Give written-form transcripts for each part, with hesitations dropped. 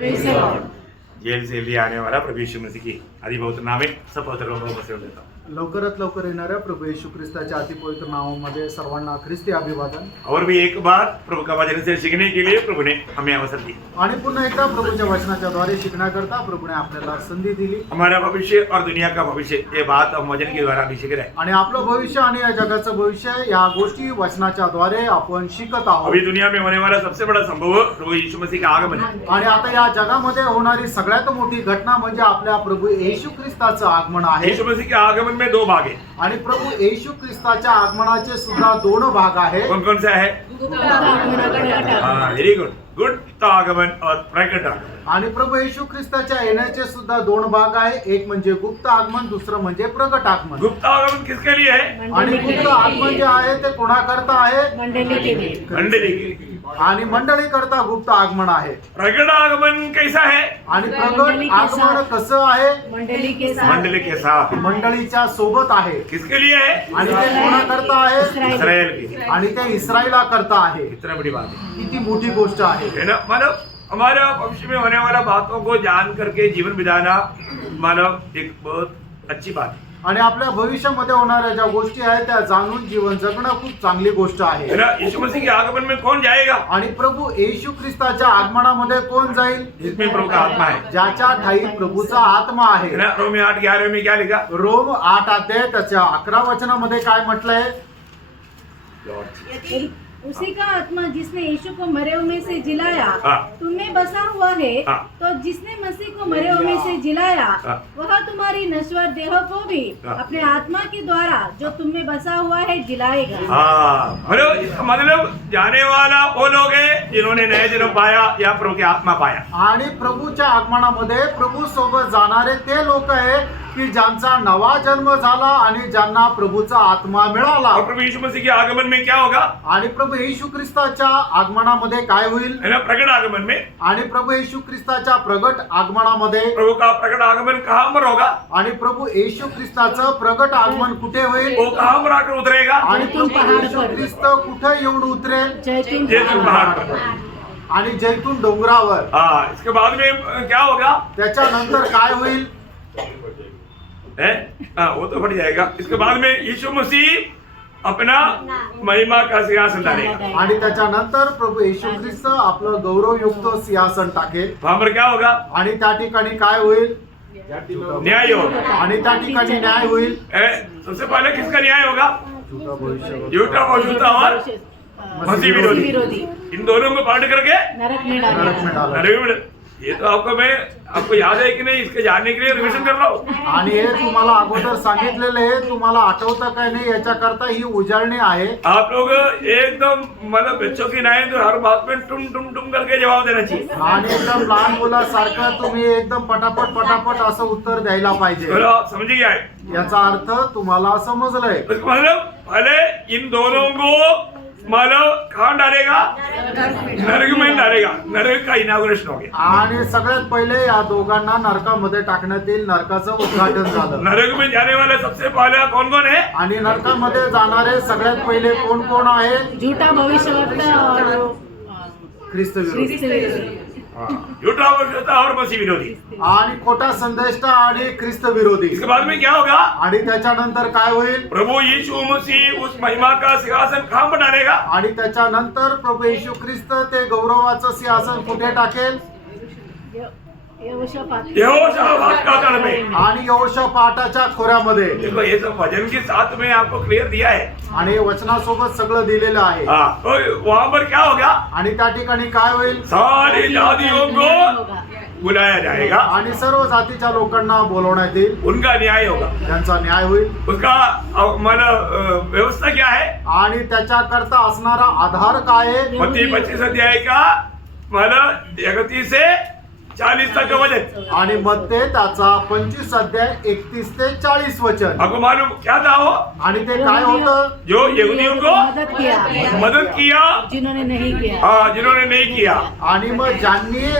Gel से लिए आने वाला प्रभु यीशु मसीह की अधिपवित्र नाम में सब पवित्र लोगों को बसे देता हूँ। लवकरात लवकर येणाऱ्या प्रभू येशू ख्रिस्ताच्या अतिपवित्र नावामध्ये सर्वांना ख्रिस्ती अभिवादन। और भी एक बार प्रभु का वचन से सीखने के लिए प्रभु ने हमें अवसर दी। आणि पुन्हा एकदा प्रभूच्या वचनाच्या द्वारे शिकण्याकरता प्रभूने आपल्याला संधी दिली। हमारा भविष्य और दुनिया का भविष्य ये बात हम वचन के द्वारा भी सीख रहे हैं। आणि आपलं भविष्य आणि या जगाचं भविष्य या गोष्टी वचनाच्या द्वारे आपण शिकत आहोत। अभी दुनिया में होने वाला सबसे बड़ा संभव प्रभु यीशु मसीह का आगमन है। आणि आता या जगामध्ये होणारी सगळ्यात मोठी घटना म्हणजे आपल्या प्रभू येशू ख्रिस्ताचं आगमन आहे। यीशु मसीह के आगमन में दो भाग हैं। आणि प्रभू येशू ख्रिस्ताच्या आगमनाचे सुद्धा दोन भाग आहेत। कौन कौन सा है? हाँ, वेरी गुड। गुप्त आगमन और प्रकट आगमन। आणि प्रभू येशू ख्रिस्ताच्या येण्याचे सुद्धा दोन भाग आहे। एक म्हणजे गुप्त आगमन, दुसरं म्हणजे प्रगट आगमन। गुप्त आगमन किसके लिए है? आणि गुप्त आगमन जे आहे ते कोणाकरता आहे? मंडली के लिए। आणि मंडळी करता गुप्त आगमन आहे। प्रकट आगमन कैसा है? आणि प्रगट आगमन कसं आहे? मंडली के साथ, मंडळीच्या सोबत आहे। किसके लिए है? आणि ते कोणाकरता आहे? इस्राएल के। आणि ते इस्रायला करता आहे। इतना बड़ी बात है, किती मोठी गोष्ट आहे है ना? मानव हमारा भविष्य में होने वाला बातों को जान करके जीवन बिताना मानव एक बहुत अच्छी बात है। आणि आपल्या भविष्यामध्ये होणाऱ्या ज्या गोष्टी आहेत त्या जाणून जीवन जगणं खूप चांगली गोष्ट आहे। है ना? यीशु मसीह के आगमन में कौन जाएगा? आणि प्रभू येशू ख्रिस्ताच्या आगमनामध्ये कोण जाईल? जिसमें प्रभु का आत्मा है। ज्याच्या ठाई प्रभूचा आत्मा है आहे। ना? रोमी 8:11 में क्या लिखा? रोम 8 अध्याय त्याच्या 11 वचनामध्ये काय म्हटलंय? यदि उसी का आत्मा जिसने यीशु को मरे हुए में से जिलाया हाँ। तुम में बसा हुआ है, हाँ। तो जिसने मसीह को मरे हुए में से जिलाया हाँ। वह तुम्हारी नश्वर देह को भी हाँ। अपने आत्मा के द्वारा जो तुम में बसा हुआ है जिलाएगा। हाँ, इसका मतलब जाने वाला वो लोग हैं जिन्होंने नए जन्म पाया या प्रभु की आत्मा पाया। आणि प्रभूच्या आगमनामध्ये प्रभू सोबत जाणारे ते लोक आहे की ज्यांचा नवा जन्म झाला आणि ज्यांना प्रभूचा आत्मा मिळाला। और प्रभु यीशु मसीह के आगमन में क्या होगा? आणि प्रभू येशू ख्रिस्ताच्या आगमनामध्ये काय होईल? है ना? प्रकट आगमन में आणि प्रभू येशू ख्रिस्ताच्या प्रगट आगमनामध्ये प्रभु का प्रकट आगमन कहाँ पर होगा? आणि प्रभू येशू ख्रिस्ताचं प्रगट आगमन कुठे होईल? वो कहाँ पर आकर उतरेगा? आणि प्रभू येशू ख्रिस्त कुठे येऊन उतरेल? जैतून जैतून पहाड़ पर। आणि जैतून डोंगरावर। हाँ, इसके बाद में क्या होगा? त्याच्यानंतर काय होईल? है? हाँ, वो तो बढ़ जाएगा। इसके बाद में यीशु मसीह अपना महिमा का सिंहासन डालेगा। आणि त्याच्यानंतर प्रभू येशू ख्रिस्त आपलं गौरवयुक्त सिंहासन टाकेल। वहां पर क्या होगा? आणि त्या ठिकाणी काय होईल? न्याय होगा। आणि त्या ठिकाणी न्याय होईल। सबसे पहले किसका न्याय होगा? झूठा भविष्य झूठा और झूठा और मसीह विरोधी, इन दोनों को पार्ट करके नरक में नरक डालेगा। में डाला। नरक में। ये तो आपको याद है कि नहीं? इसके जानने के लिए रिविजन कर रहा हूँ। आणि हे तुम्हाला अगोदर सांगितलेले आहे, तुम्हाला आठवतं काय नाही याच्याकरता ही उजळणी आहे। आप लोग एकदम मतलब बच्चों की नाय तो हर बात में टुम टुम टुम करके जवाब देना चाहिए। आणि एकदम लहान मुलासारखं तुम्ही एकदम पटापट पटापट असं उत्तर द्यायला पाहिजे। बोलो, आप समझ गया है? याचा अर्थ तुम्हाला समजलंय। इसका मतलब पहले इन दोनों को मतलब कहाँ डालेगा? नरक में डालेगा। नरक का इनागुरेशन हो गया। आणि सगळ्यात पहिले या दोघांना नरकामध्ये टाकण्यात येईल। नरकाचं उद्घाटन झालं। नरक में जाने वाला सबसे पहले कौन कौन है? आणि नरकामध्ये जाणारे सगळ्यात पहिले कोण कोण आहे? झूठा भविष्यवक्ता और ख्रिस्त विरोधी। ख्रिस्त विरोधी। झूठा भविष्यवक्ता और मसीह विरोधी। आणि खोटा संदेष्टा आणि ख्रिस्त विरोधी। इसके बाद में क्या होगा? आणि त्याच्यानंतर काय होईल? प्रभु यीशु मसीह उस महिमा का सिंहासन कहाँ पर डालेगा? आणि त्याच्यानंतर प्रभू येशू ख्रिस्त ते गौरवाचं सिंहासन कुठे टाकेल? यहोशापात का गढ़ में। आणि यहोशापाटाच्या खोऱ्यामध्ये। देखो, ये सब वचन के साथ में आपको क्लियर दिया है। आणि वचनासोबत सगळं दिलेलं आहे। हाँ, तो वहाँ पर क्या होगा? आणि त्या ठिकाणी काय होईल? सारी जातियों को बुलाया जाएगा। आणि सर्व जातीच्या लोकांना बोलवण्यात येईल। उनका न्याय होगा। त्यांचा न्याय होईल। उसका मतलब व्यवस्था क्या है? आणि त्याच्याकरता असणारा आधार काय आहे? मत्ती 25 अध्याय का मतलब 31 से 40 तक का वचन। आणि मध्ये त्याचा 25 अध्याय 31 ते 40 वचन। आपको मालूम क्या था वो? आणि ते काय होतं? जो यहूदियों को मदद किया, जिन्होंने नहीं किया। हाँ, जिन्होंने नहीं किया। आणि मग ज्यांनी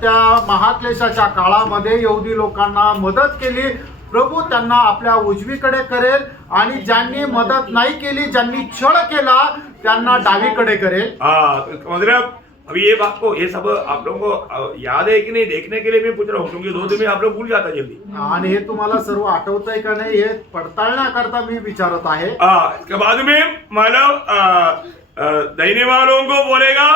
त्या महाक्लेशाच्या काळामध्ये यहुदी लोकांना मदत केली, प्रभू त्यांना आपल्या उजवीकडे करेल। आणि ज्यांनी मदत नाही केली, ज्यांनी छळ केला, त्यांना डावीकडे करेल। हाँ, तो मतलब अभी ये बात को ये सब आप लोगों को याद है कि नहीं देखने के लिए मैं पूछ रहा हूँ, क्योंकि 2 दिन में आप लोग भूल जाता जल्दी। आणि हे तुम्हाला सर्व आठवतंय का नाही हे पडताळण्याकरता मी विचारत आहे। इसके बाद में मतलब दैने वालों को बोलेगा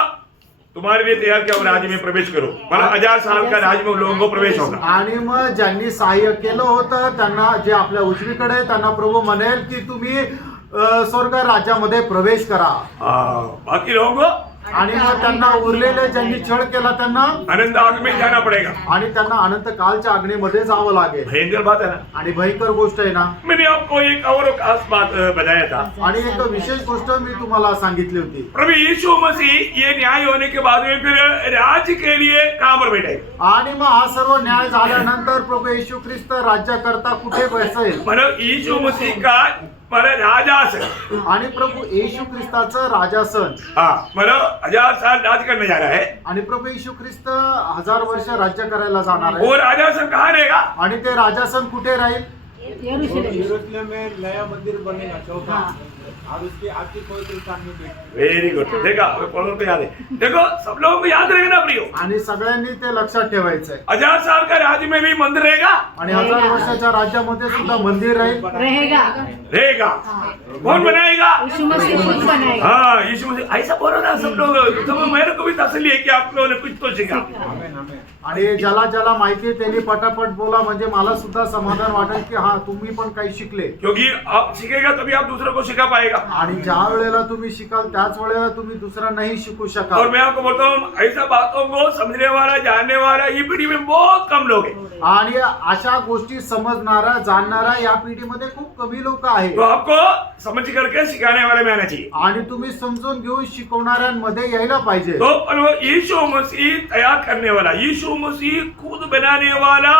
तुम्हारे लिए तैयार किया हुआ राज्य में प्रवेश करो, मतलब 1000 साल का राज्य में लोगों को प्रवेश होगा। आणि मग ज्यांनी सहाय्य केलं होतं त्यांना, जे आपल्या उजवीकडे आहे, त्यांना प्रभू म्हणेल की तुम्ही स्वर्ग राज्यामध्ये प्रवेश करा। बाकी लोगों को आणि मग त्यांना उरलेले ज्यांनी छळ केला त्यांना अनंत आग में जाना पड़ेगा। आणि त्यांना अनंत कालच्या अग्नीमध्ये जावं लागेल। भयंकर बात है ना। आणि भयंकर गोष्ट आहे ना। मैंने आपको एक और खास बात बताया था, आणि एक विशेष गोष्ट मी तुम्हाला सांगितली होती। प्रभु यीशु मसीह ये न्याय होने के बाद में फिर राज्य के लिए कहां पर बैठेगा? आणि मग हा सर्व न्याय झाल्यानंतर प्रभू येशू ख्रिस्त राज्यकर्ता कुठे बसेल? मतलब यीशु मसीह का मतलब राजासन, आणि प्रभू येशू ख्रिस्ताचं राजासन, मतलब 1000 साल राज करने जा रहा है। आणि प्रभू येशू ख्रिस्त 1000 वर्ष राज्य करायला जाणार आहे। वो राजासन कहाँ रहेगा? आणि ते राजासन कुठे राहील? यरूशलेम में नया मंदिर बनेगा चौथा, और उसके आखिरी पवित्र स्थान में बैठेगा। वेरी गुड, देखा कौन को याद है? देखो सब लोगों को याद रहेगा ना प्रियो, आणि सगळ्यांनी ते लक्षात ठेवायचंय। 1000 साल का राज्य में भी मंदिर रहेगा, आणि 1000 वर्षाच्या राज्यामध्ये सुद्धा मंदिर राहील। रहेगा। कौन बनाएगा? यीशु मसीह खुद बनाएगा। हाँ, यीशु मसीह। ऐसा बोलो ना सब लोग, तो मेरे को भी तसल्ली है कि आप लोगों ने कुछ तो सीखा। आमेन, आमेन। आणि ज्याला ज्याला माहिती आहे त्यांनी पटापट बोला, म्हणजे मला सुद्धा समाधान वाटेल की हा तुम्ही पण काही शिकले। क्योंकि आप सीखेगा तभी आप दूसरों को सिखा पाएगा। आणि ज्या वेळेला तुम्ही शिकाल त्याच वेळेला तुम्ही दुसरा नहीं शिकू और शकाल। मैं आपको बोलता हूँ ऐसा बातों को समझने वाला जानने वाला ये पीढ़ी में बहुत कम लोग हैं। आणि अशा गोष्टी समजणारा जाणणारा या पिढीमध्ये खूप कमी लोक आहेत। तो आपको समझ करके सिखाने वाले में आना चाहिए। आणि तुम्ही समजून घेऊन शिकवणाऱ्यांमध्ये यायला पाहिजे। तो वो यीशु मसीह तैयार करने वाला, यीशु मसीह खुद बनाने वाला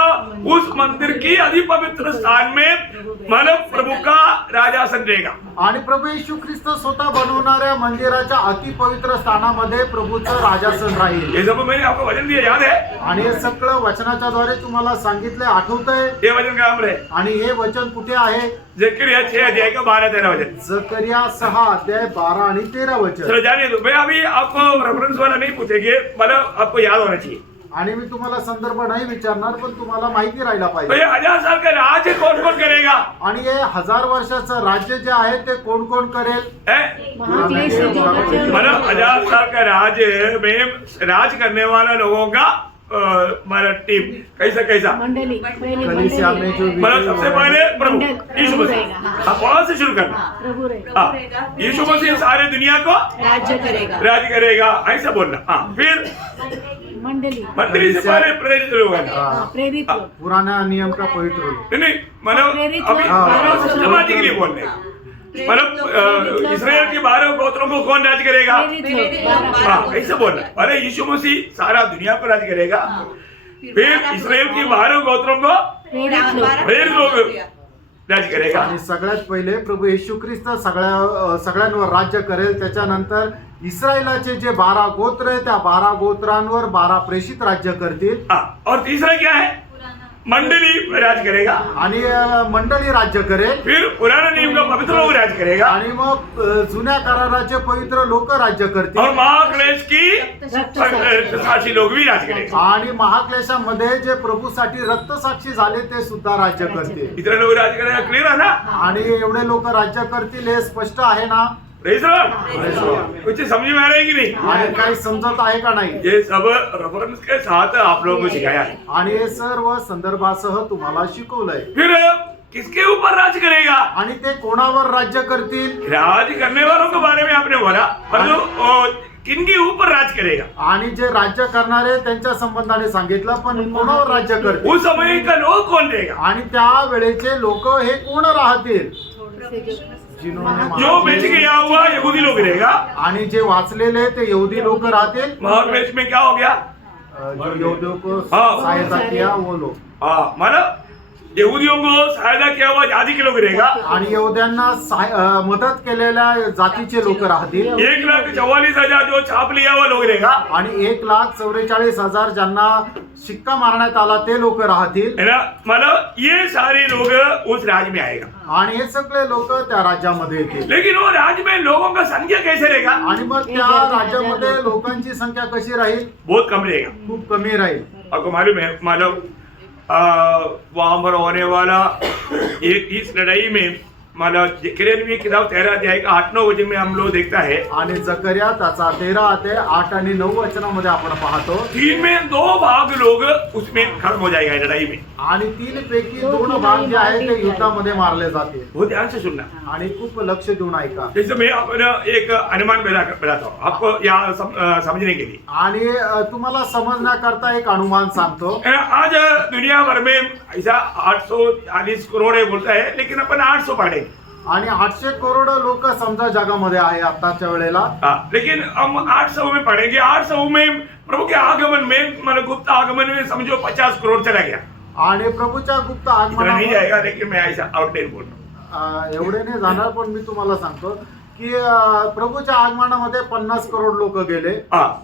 उस मंदिर की अति पवित्र स्थान में मानव प्रभु का राजासन रहेगा। आणि प्रभू येशू ख्रिस्त स्वतः बनवणाऱ्या मंदिराच्या अति पवित्र स्थानामध्ये प्रभूचं राजासन राहील। ये सब मैंने आपको वचन दिया, याद है? आणि हे सगळं वचनाच्या द्वारे तुम्हाला सांगितलंय, आठवतंय? ये वचन का नाम है आणि हे वचन कुठे आहे? जकरिया 6 अध्याय का 12-13 वचन। जकरिया 6 अध्याय 12 आणि 13 वचन। चलो जाने दो, मैं अभी आपको रेफरेंस वाला नहीं पूछेंगे, मतलब आपको याद होना चाहिए। आणि मी तुम्हाला संदर्भ नाही विचारणार, पण तुम्हाला माहिती राहिला तो पाहिजे। ये 1000 साल का राज्य कौन कौन करेगा? आणि हे 1000 वर्षाचं राज्य जे आहे ते कोण कोण करेल? महाक्लेश जो बचे हुए मतलब 1000 साल का राज्य में राज करने वाला लोगों का मतलब टीम कैसा कैसा मंडली, पहले कलीसिया में जो मतलब सबसे पहले प्रभु यीशु मसीह। रहेगा। आप वहां से शुरू करना। प्रभु रहेगा, हाँ, यीशु मसीह सारे दुनिया को राज्य करेगा। राज करेगा, ऐसा बोलना। हाँ, फिर मंडली, मंदिर से पहले प्रेरित लोग हैं। हाँ, प्रेरित लोग, पुराना नियम का पवित्र लोग। नहीं मतलब प्रेरित अभी लोग, समाज के लिए बोल रहे हैं। मतलब इसराइल के 12 गोत्रों को कौन राज करेगा? प्रेरित लोग, हाँ, ऐसे बोलना। पहले यीशु मसीह सारा दुनिया पर राज करेगा, फिर इसराइल के 12 गोत्रों को प्रेरित लोग राज करेगा। आणि सगळ्यात पहिले प्रभू येशू ख्रिस्त सगळ्यांवर राज्य करेल। त्याच्यानंतर इस्रायलाचे जे 12 गोत्र आहे त्या 12 गोत्रांवर 12 प्रेषित राज्य करतील। हाँ, और तीसरा क्या है? मंडली राज करेगा, आणि मंडळी राज्य करेल। फिर पुराना नियम का पवित्र लोग राज करेगा, आणि मग जुन्या कराराचे पवित्र लोक राज्य और करतील। महाक्लेश की साक्षी लोग भी राज करेगा। आणि महाक्लेशामध्ये जे प्रभूसाठी रक्तसाक्षी झाले ते सुद्धा राज्य करतील। इतने लोग राज करेगा, क्लियर है ना? आणि एवढे लोक राज्य करतील हे स्पष्ट आहे ना? Praise the Lord। कुछ समझ में आ रहा है कि नहीं? आणि काही समजत आहे का नाही? ये सब रेफरेंस के साथ आप लोगों को सिखाया है। आणि हे सर्व संदर्भासह तुम्हाला शिकवलंय। फिर किसके ऊपर राज करेगा? आणि ते कोणावर राज्य करतील? राज करने वालों के बारे में आपने बोला, पर जो किनके ऊपर राज करेगा? आणि जे राज्य करणारे त्यांच्या संबंधाने सांगितलं, पण कोणावर राज्य करतील? उस समय का लोग कौन रहेगा? आणि त्या वेळेचे लोक हे कोण राहतील? जो बेच गया हुआ यहूदी लोग रहेगा। आणि जे वाचलेले ते यहूदी लोक राहतील। महाक्लेश में क्या हो गया? जो यहूदियों को हाँ। सहायता किया वो लोग। हाँ, मतलब यहूदियों को सहायता किया हुआ जाति के लोग रहेगा। आणि यहूद्यांना मदत केलेल्या जातीचे लोक राहतील। 1,44,000 जो छाप लिया हुआ लोग रहेगा। आणि 1,44,000 ज्यांना शिक्का मारण्यात आला ते लोक राहतील है ना, मतलब ये सारे लोग उस राज्य में आएगा. आणि हे सगळे लोक त्या राज्यामध्ये येतील. लेकिन वो राज्य में लोगों का संख्या कैसे रहेगा? आणि मग त्या राज्यामध्ये लोकांची संख्या कशी राहील? बहुत कम रहेगा. खूप कमी राहील. आपको मालूम है, मतलब वहां पर होने वाला एक इस लड़ाई में, मतलब जकरिया किताब 13 अध्याय का 8-9 वचन में हम लोग देखता है, आणि जकर्या त्याचा 13 ते 8 आणि 9 वचनामध्ये आपण पाहतो 3 में 2 भाग लोग उसमें खत्म हो जाएगा लड़ाई में. आणि 3 पैकी 2 भाग जे आहे ते युद्धामध्ये मारले जातील. बहुत ध्यान से सुनना. आणि खूप लक्ष देऊन ऐका. जैसे मैं अपना एक अनुमान बताता हूँ आपको यहाँ समझने के लिए. आणि तुम्हाला समजण्याकरता एक अनुमान सांगतो. आज दुनिया भर में ऐसा 840 करोड़ है बोलता है, लेकिन अपन 800 पकड़ेंगे. आणि 800 करोड लोक समजा जगामध्ये आहे आताच्या वेळेला. लेकिन हम 800 में पढ़ेंगे. 800 में प्रभु के आगमन में, मतलब गुप्त आगमन में समझो 50 करोड़ चला गया. आणि प्रभूच्या गुप्त इतना नहीं आगमनामध्ये जाएगा, लेकिन मैं ऐसा आउटलाइन बोल रहा हूँ. एवढे नाही जाणार, पण मी तुम्हाला सांगतो की प्रभूच्या आगमनामध्ये 50 करोड लोक गेले.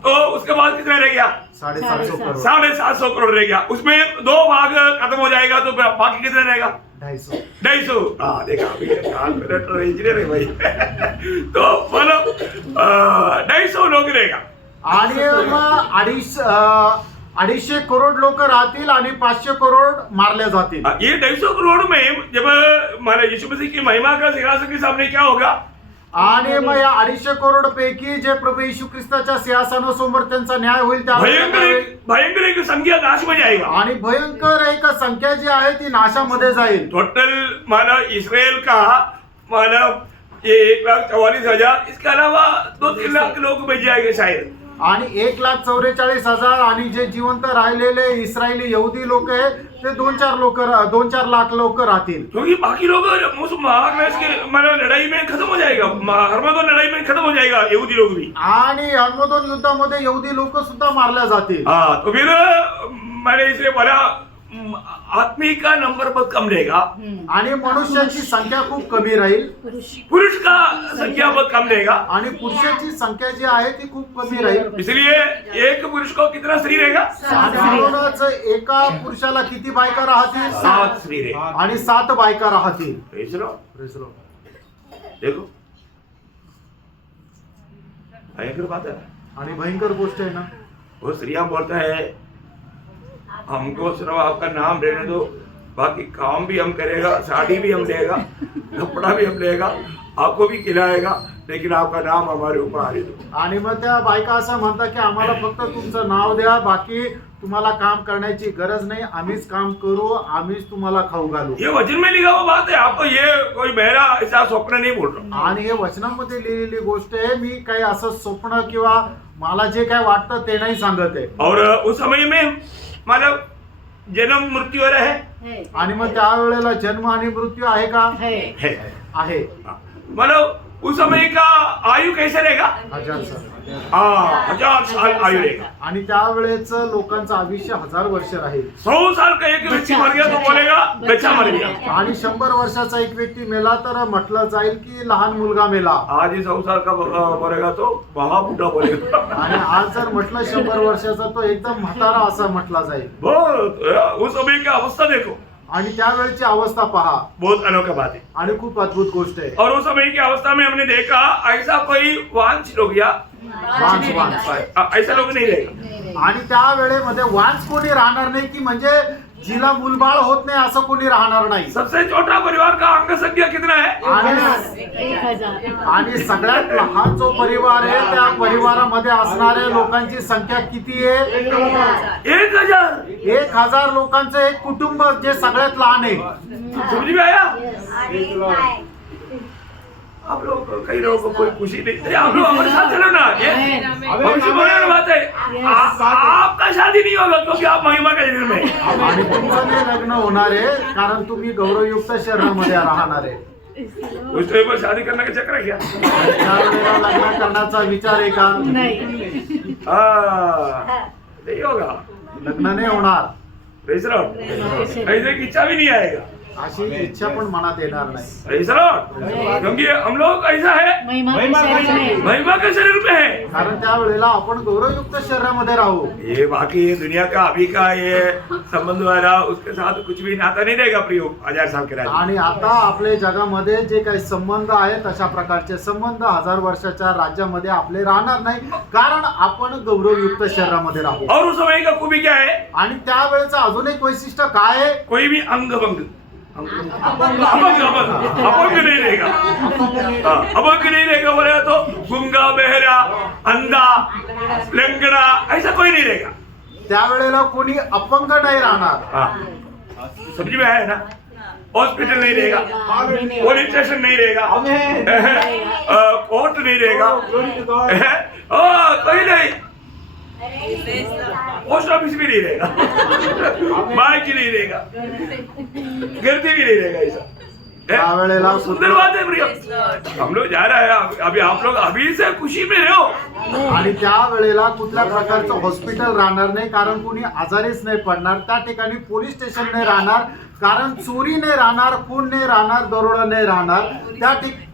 तो उसके बाद कितना रह गया? 750 करोड. 750 करोड़ रह गया. उसमें 2 भाग खत्म हो जाएगा, तो बाकी कितना रहेगा? 250. हाँ, देखा अभी इंजीनियर है भाई. तो मतलब 250 लोग रहेगा. आणि मग 250 करोड लोक राहतील आणि 500 करोड मारले जातील. ये 250 करोड़ में जब हमारे यीशु मसीह की महिमा का सिंहासन के सामने क्या होगा? आणि मग या 250 करोड पैकी जे प्रभू येशू ख्रिस्ताच्या सिंहासनासमोर त्यांचा न्याय होईल भयंकर एक संख्या नाश में जाएगा. आणि भयंकर एक संख्या जी आहे ती नाशामध्ये जाईल. टोटल माना इसराइल का मतलब ये 1,44,000, इसके अलावा 2-3 लाख लोग बच जाएंगे शायद. आणि 1,44,000 आणि जे जिवंत राहिलेले इस्रायली यहुदी लोक आहे ते 2-4 लाख लोक राहतील. क्योंकि बाकी लोग उस महाक्लेश के मतलब लड़ाई में खत्म हो जाएगा. हरमगदोन लड़ाई में खत्म हो जाएगा यहूदी लोग भी. आणि हरमगदोन युद्धामध्ये यहुदी लोक सुद्धा मारल्या जातील. हाँ, तो फिर मैंने इसलिए बोला आदमी का नंबर बहुत कम रहेगा. आणि मनुष्याची संख्या खूप कमी राहील. पुरुष का संख्या बहुत कम रहेगा. आणि पुरुषाची संख्या जी आहे ती खूप कमी राहील. इसलिए एक पुरुष को कितना स्त्री रहेगा? आणि म्हणूनच एका पुरुषाला किती बायका राहतील? 7 स्त्री रहेगा. आणि 7 बायका राहतील. देखो भयंकर बात है. आणि भयंकर गोष्ट आहे ना. वो स्त्रियां बोलता है हमको सिर्फ आपका नाम रहने दो, बाकी काम भी हम करेगा, साड़ी भी हम लेगा, कपड़ा भी हम लेगा, आपको भी खिलाएगा, लेकिन आपका नाम हमारे ऊपर आने दो. आणि मग त्या बायका असं म्हणतात की आम्हाला फक्त तुमचं नाव द्या, बाकी तुम्हाला काम करण्याची गरज नाही, आम्हीच काम करू, आम्हीच तुम्हाला खाऊ घालू. ये वचन में लिखा हुआ बात है. आपको ये कोई मेरा ऐसा स्वप्न नहीं बोल रहा. आणि हे वचनामध्ये लिहिलेली गोष्ट आहे. मी काही असं स्वप्न किंवा मला जे काय वाटतं ते नाही सांगत आहे. और उस समय में मतलब जन्म मृत्यु है. आणि मग त्यावेळेला जन्म आणि मृत्यू आहे का? आहे. मतलब उस समय का आयु कैसे रहेगा? 1000 साल. 1000 साल आयु रहेगा. आणि त्यावेळेच लोकांचं आयुष्य 1000 वर्ष राहील. 100 साल का एक व्यक्ती मर गया तो बोलेगा बच्चा मर गया. आणि 100 वर्षाचा एक व्यक्ती मेला तर म्हटलं जाईल की लहान मुलगा मेला. आज ही 100 साल का मरेगा तो महाबुड्ढा बोलेगा. आणि आज जर म्हटलं 100 वर्षाचा तो एकदम म्हातारा असं म्हटला जाईल. बहुत उस समय की अवस्था देखो. आणि त्यावेळची अवस्था पहा. बहुत अनोखा बात है. आणि खूप अद्भुत गोष्ट आहे. और उस समय की अवस्था में हमने देखा ऐसा कोई वांछ लोग या ऐसा लोग नहीं रहेगा. आणि त्या वेळेमध्ये वांस कोणी राहणार नाही की म्हणजे जिला मुलबाळ होत नाही असं कोणी राहणार नाही. सबसे छोटा परिवार का अंग संख्या कितना है? आणि सगळ्यात लहान जो परिवार आहे त्या परिवारामध्ये असणाऱ्या लोकांची संख्या किती आहे? 1000. 1000 लोकांचं एक कुटुंब जे सगळ्यात लहान आहे. समझ में आया? आप लोग कई लोगों को कोई खुशी नहीं. अरे आप लोग हमारे साथ चलो ना. ये भविष्य बोलने बात है. आपका शादी नहीं होगा क्योंकि आप महिमा का जन्म है. आणि तुमचं नाही लग्न होणार आहे कारण तुम्ही गौरवयुक्त शहरामध्ये राहणार आहे. उस टाइम पर शादी करने का चक्कर है क्या? त्यावेळेला लग्न करण्याचा विचार आहे का? नहीं होगा. लग्न नाही होणार. ऐसे की इच्छा भी नहीं आएगा. अशी इच्छा पण मनात येणार नाही. ऐसा ना? क्योंकि हम लोग ऐसा है, महिमा के महिमा शरीर में महिमा के शरीर में है. कारण त्यावेळेला आपण गौरवयुक्त शरीरामध्ये राहू. ये बाकी दुनिया का अभी का ये संबंध वाला उसके साथ कुछ भी नाता नहीं रहेगा प्रियो 1000 साल के राज्य. आणि आता आपल्या जगामध्ये जे काही संबंध आहेत अशा प्रकारचे संबंध 1000 वर्षाच्या राज्यामध्ये आपले राहणार नाही, कारण आपण गौरवयुक्त शरीरामध्ये राहू. और उस समय का खूबी क्या है? आणि त्यावेळेचं अजून एक वैशिष्ट्य काय आहे? कोई भी अंग भंग अपंग नहीं रहेगा. हाँ, अपंग नहीं रहेगा. बोले तो गुंगा, बहरा, अंधा, लंगड़ा ऐसा कोई नहीं रहेगा. त्यावेळेला कोणी अपंग नाही राहणार. हाँ, समझ में आया ना? हॉस्पिटल नहीं रहेगा, पुलिस स्टेशन नहीं रहेगा, कोर्ट नहीं रहेगा, कोई नहीं, पोस्ट ऑफिस भी नहीं रहेगा, बाइक नहीं रहेगा, गिरती भी नहीं रहेगा. ऐसा त्यावेळेला सुंदर बात है प्रिय. हम लोग जा रहे हैं अभी, आप लोग अभी से खुशी में रहो. आणि त्यावेळेला कुठल्या प्रकारचं हॉस्पिटल राहणार नाही, कारण कोणी आजारीच नाही पडणार. त्या ठिकाणी पोलीस स्टेशन नाही राहणार, कारण चोरी नाही राहणार, खून नाही राहणार, दरोडा नाही राहणार. त्या ठिकाणी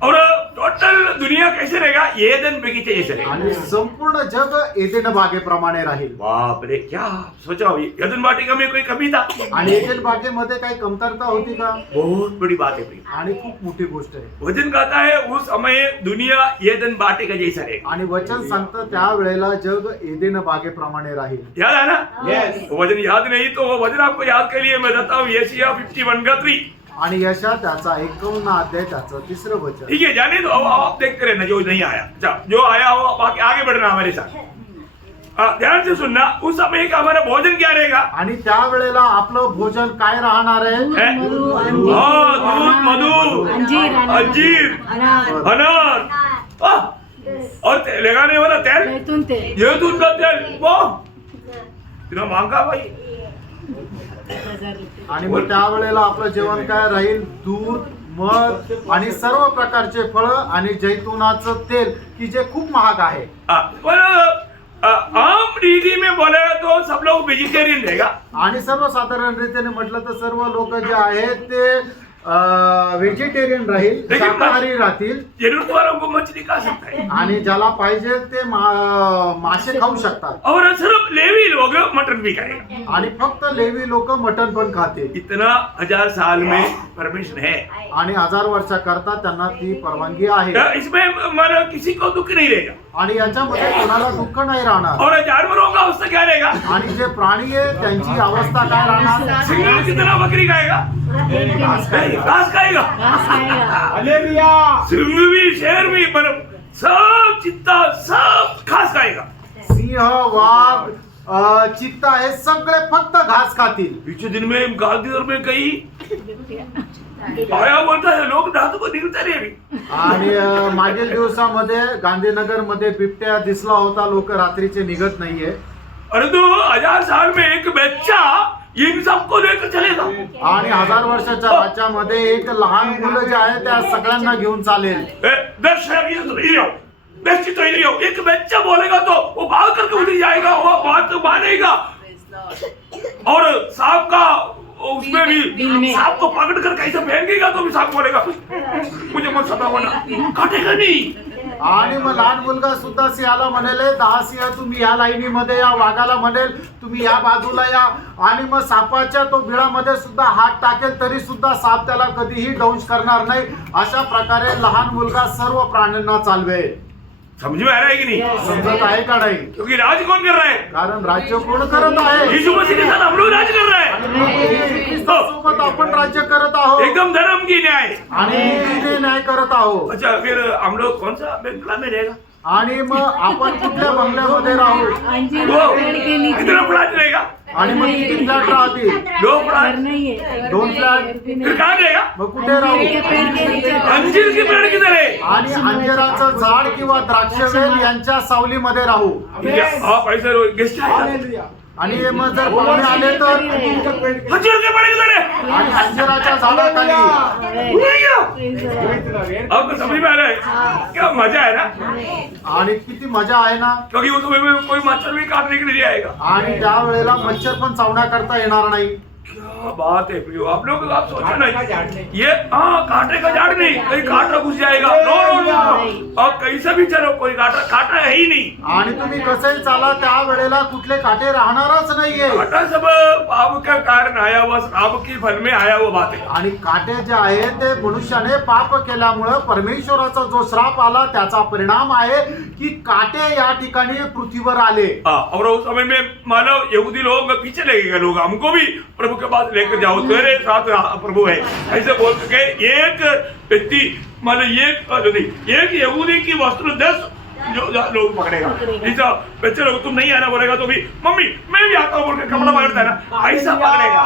और टोटल दुनिया कैसे रहेगा? एदन बगीचे जैसे रहेगा. आणि संपूर्ण जग एदेन बागेप्रमाणे राहील. बाप रे, क्या सोचा होगी. एदन वाटिका में कोई कमी था? आणि एदेन बागेमध्ये काही कमतरता होती का? बहुत बड़ी बात है प्रिय. आणि खूप मोठी गोष्ट आहे. वचन कहता है उस समय दुनिया एदन वाटिका जैसा रहेगा. आणि वचन सांगतं त्यावेळेला जग एदेन बागेप्रमाणे राहील. याद है ना? Yes. वचन याद नहीं तो वो वचन आपको याद के लिए मैं देता हूँ. यशायाह 51:3. आणि यशा त्याचा 51 अध्याय त्याचं 3रं वचन. ठीक है, जाने तो आप देखते रहना जो नहीं आया. अच्छा, जो आया वो बाकी आगे बढ़ना हमारे साथ. ध्यान से सुनना. उस समय का हमारा भोजन क्या रहेगा? आणि त्यावेळेला आपलं भोजन काय राहणार आहे? है? मधु, अंजीर. हाँ, दूध, मधु, अंजीर, अंजीर, अनार, अनार, और लगाने वाला तेल, जैतून तेल, ये दूध का तेल. वो इतना महंगा भाई. 1000 रुपये. आणि मग त्यावेळेला आपलं जेवण काय राहील? दूध, मध आणि सर्व प्रकारचे फळं आणि जैतुनाचं तेल, की जे खूप महाग आहे. पर आम रीति में बोले तो सब लोग वेजिटेरियन रहेगा. आणि सर्वसाधारण रीतीने म्हटलं तर सर्व लोक जे आहेत ते व्हेजिटेरियन राहील, शाकाहारी राहतील. जरूरत वालों को मछली खा सकता है. आणि ज्याला पाहिजे ते मासे खाऊ शकतात. और सिर्फ लेवी लोग मटन भी खाएगा. आणि फक्त लेवी लोक मटण पण खातील. इतना 1000 साल में परमिशन है. आणि 1000 वर्षाकरता त्यांना ती परवानगी आहे. इसमें हमारा किसी को दुख नहीं रहेगा. आणि याच्यामध्ये कोणाला दुःख नाही राहणार. और जानवरों का अवस्था क्या रहेगा? आणि जे प्राणी आहे त्यांची अवस्था काय राहणार? सिंगल कितना बकरी खाएगा? घास खाएगा. घास खाएगा. हालेलुया. सिंह भी, शेर भी, मतलब सब चित्ता सब घास खाएगा. सिंह, वाघ, चित्ता हे सगळे फक्त घास खातील. पिछले दिन में गांधीनगर में कई आया बोलता है लोग रात को निकलते रहे अभी. आणि मागील दिवसामध्ये गांधीनगर मध्ये बिबट्या दिसला होता. लोक रात्रीचे निघत नाहीये. अरे तो 1000 साल में एक बच्चा इन सबको लेकर चलेगा. आणि 1000 वर्षाच्या राज्यामध्ये एक लहान मुलं जे आहे त्या सगळ्यांना घेऊन चालेल. 10 शहर तो इधर आओ, 10 तो इधर आओ. एक बच्चा बोलेगा तो वो भाग करके उधर जाएगा, वो बात मानेगा. और सांप का उसमें भी सांप को पकड़ कर कैसे फेंकेगा तो भी सांप बोलेगा मुझे मत सतावना, काटेगा नहीं. आणि मग लहान मुलगा सुद्धा सिंहाला म्हणेल 10 सिंह तुम्ही या लाईनीमध्ये या. वाघाला म्हणेल तुम्ही या बाजूला या. आणि मग सापाच्या तो बिळामध्ये सुद्धा हात टाकेल तरी सुद्धा साप त्याला कधीही दंश करणार नाही. अशा प्रकारे लहान मुलगा सर्व प्राण्यांना चालवेल. समझ में आ रहा है कि नहीं? समजत आहे का नाही? क्योंकि राज कौन कर रहा है? कारण राज्य कोण करत आहे? यीशु मसीह के साथ हम लोग राज कर रहे हैं. ख्रिस्तासोबत आपण राज्य करत आहोत. एकदम धर्म की न्याय. आणि नीतीने न्याय करत आहोत. अच्छा, फिर हम लोग कौन सा बंगला में रहेगा? आणि मग आपण कुठल्या बंगल्यामध्ये राहू? अंजीर वो पेड़ के नीचे. इतना फ्लैट रहेगा. आणि मग किती फ्लॅट राहतील? 2 घर फ्लैट. नहीं है. 2 फ्लॅट. फिर कहाँ रहेगा? मग कुठे राहू? अंजीर के पेड़ के नीचे. अंजीर के पेड़ किधर है? आणि अंजिराचं झाड किंवा द्राक्षवेल यांच्या सावलीमध्ये राहू. ठीक है, आप ऐसे गेस्ट आए. हालेलुया. आणि मग जर पाहुणे आले तर अंजीर के पेड़ किधर है? आणि अंजिराच्या झाडाखाली. आपको समझ में आ रहा है? क्या मजा है ना? आणि किती मजा आहे ना. क्योंकि उस समय में कोई मच्छर भी काटने के लिए नहीं आएगा. आणि त्या वेळेला मच्छर पण चावण्याकरता येणार नाही. क्या क्या बात है प्रियो, आप लोग आप सोचो कांटे का नहीं झाड़ नहीं। ये कांटे का झाड़ नहीं, कहीं कांटा घुस जाएगा, नो नो नो, अब कैसे भी चलो कोई कांटा है ही नहीं। आणि तुम्ही कसंही चाला त्या वेळेला कुठले काटे राहणारच नाहीये. कांटा सब पाप का कारण आया हुआ, पाप की फल में आया हुआ बात है। आणि काटे जे आहे ते मनुष्याने पाप केल्यामुळे परमेश्वराचा जो श्राप आला त्याचा परिणाम आहे की काटे या ठिकाणी पृथ्वीवर आले. और उस समय में मानव यहूदी लोग पीछे लगेगा, लोग हमको भी प्रभु के पास लेकर जाओ, तेरे साथ प्रभु है ऐसे बोल के एक व्यक्ति मतलब एक यहूदी की वस्त्र 10 जो लोग पकड़ेगा, ऐसा बच्चे लोग तुम नहीं आना बोलेगा तो भी मम्मी मैं भी आता हूँ बोल के कपड़ा पकड़ता है ना, ऐसा पकड़ेगा।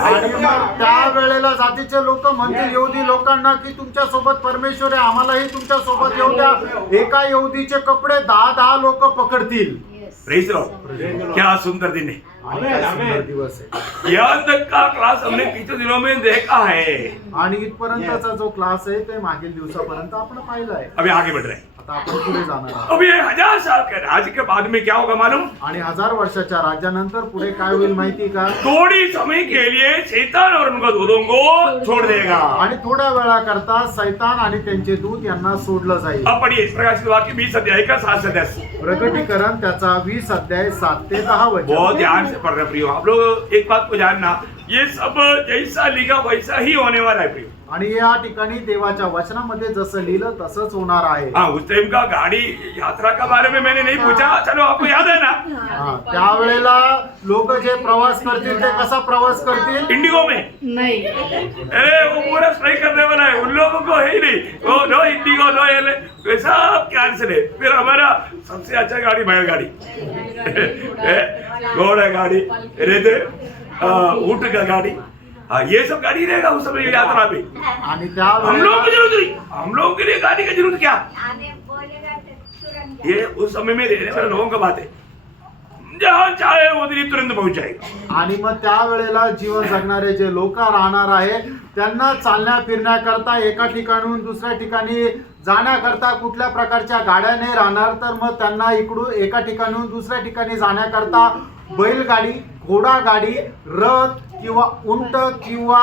आणि मग त्या वेळेला जातीचे लोक म्हणतील यहूदी लोकांना की तुमच्या सोबत परमेश्वर आहे, आम्हालाही तुमच्या सोबत येऊ द्या. एका यहूदीचे कपडे 10 लोक पकडतील. प्रेज लॉर्ड, क्या सुंदर दिन है। आणि काय सुंदर दिवस आहे. यहाँ तक का क्लास हमने पिछले दिनों में देखा है, आणि इथपर्यंतचा जो क्लास आहे ते मागील दिवसापर्यंत आपण पाहिला आहे. अभी आगे बढ़ रहे हैं। आता आपण पुढे जाणार आहोत. अब ये 1000 साल के राज्य के बाद में क्या होगा मालूम? आणि 1000 वर्षाच्या राज्यानंतर पुढे काय होईल माहिती का? थोड़ी समय के लिए शैतान और उनका दूतों को छोड़ देगा। आणि थोड्या वेळा करता सैतान आणि त्यांचे दूत यांना सोडलं जाईल. अब पढ़िए प्रकाशित वाक्य 20 अध्याय का 7 से 10। प्रकटीकरण त्याचा 20 अध्याय 7 ते 10 वचन. बहुत ध्यान से पढ़ रहे प्रियो, आप लोग एक बात को जानना, ये सब जैसा लिखा वैसा ही होने वाला है प्रियो। आणि या ठिकाणी देवाच्या वचनामध्ये जसं लिहिलं तसंच होणार आहे. हाँ, उस टाइम का गाड़ी यात्रा के बारे में मैंने नहीं पूछा, चलो आपको याद है ना? हा, त्यावेळेला लोक जे प्रवास करतील ते कसा प्रवास करतील? इंडिगो में नहीं, अरे वो पूरा स्ट्राइक करने वाला है, उन लोगों को है ही नहीं, वो नो इंडिगो नो ये सब कैंसिल है। फिर हमारा सबसे अच्छा गाड़ी बैलगाड़ी, घोड़ा गाड़ी, रेते, ऊंट का गाड़ी, ये सब गाड़ी रहेगा उस समय यात्रा में। आणि हम लोगों की त्यावेळेला जरूरत नहीं, हम लोगों के लिए गाड़ी की जरूरत क्या? ये उस समय में रहने वाले लोगों का बात है, जहाँ चाहे वो दिन तुरंत पहुंच जाएगा। आणि मग त्यावेळेला जीवन जगणारे जे लोक राहणार आहे त्यांना चालण्या फिरण्याकरता एका ठिकाणून दुसऱ्या ठिकाणी जाण्याकरता कुठल्या प्रकारच्या गाड्या नाही राहणार, तर मग त्यांना इकडून एका ठिकाणून दुसऱ्या ठिकाणी जाण्याकरता बैलगाडी, घोडागाडी, रथ किंवा उंट किंवा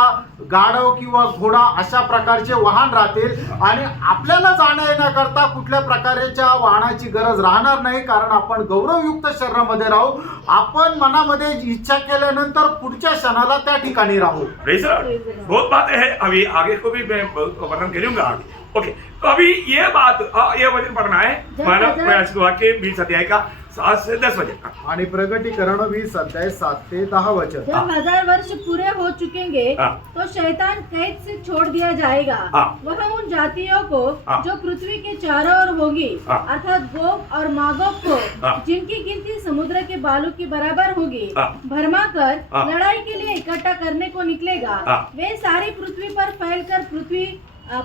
गाढव किंवा घोडा अशा प्रकारचे वाहन राहतील. आणि आपल्याला जाण्या येण्याकरता कुठल्या प्रकारच्या वाहनाची गरज राहणार नाही, कारण आपण गौरवयुक्त शरीरामध्ये राहू. आपण मनामध्ये इच्छा केल्यानंतर पुढच्या क्षणाला त्या ठिकाणी राहू. Praise the Lord. बहुत बातें हैं, अभी आगे को भी मैं वर्णन करूंगा आगे। ओके, तो अभी ये बात ये वचन पढ़ना है, मानव प्रयास वाक्य 20 अध्याय का 7 से 10 वचन। आणि प्रकटीकरण 20 अध्याय 7 ते 10 वचन. जब 1000 वर्ष पूरे हो चुकेंगे हाँ। तो शैतान कैद से छोड़ दिया जाएगा। हाँ। वह उन जातियों को हाँ। जो पृथ्वी के चारों ओर होगी, हाँ। अर्थात गोग और मागोग को, हाँ। जिनकी गिनती समुद्र के बालू के बराबर होगी, हाँ। भरमा कर हाँ। लड़ाई के लिए इकट्ठा करने को निकलेगा। हाँ। वे सारी पृथ्वी पर फैलकर पृथ्वी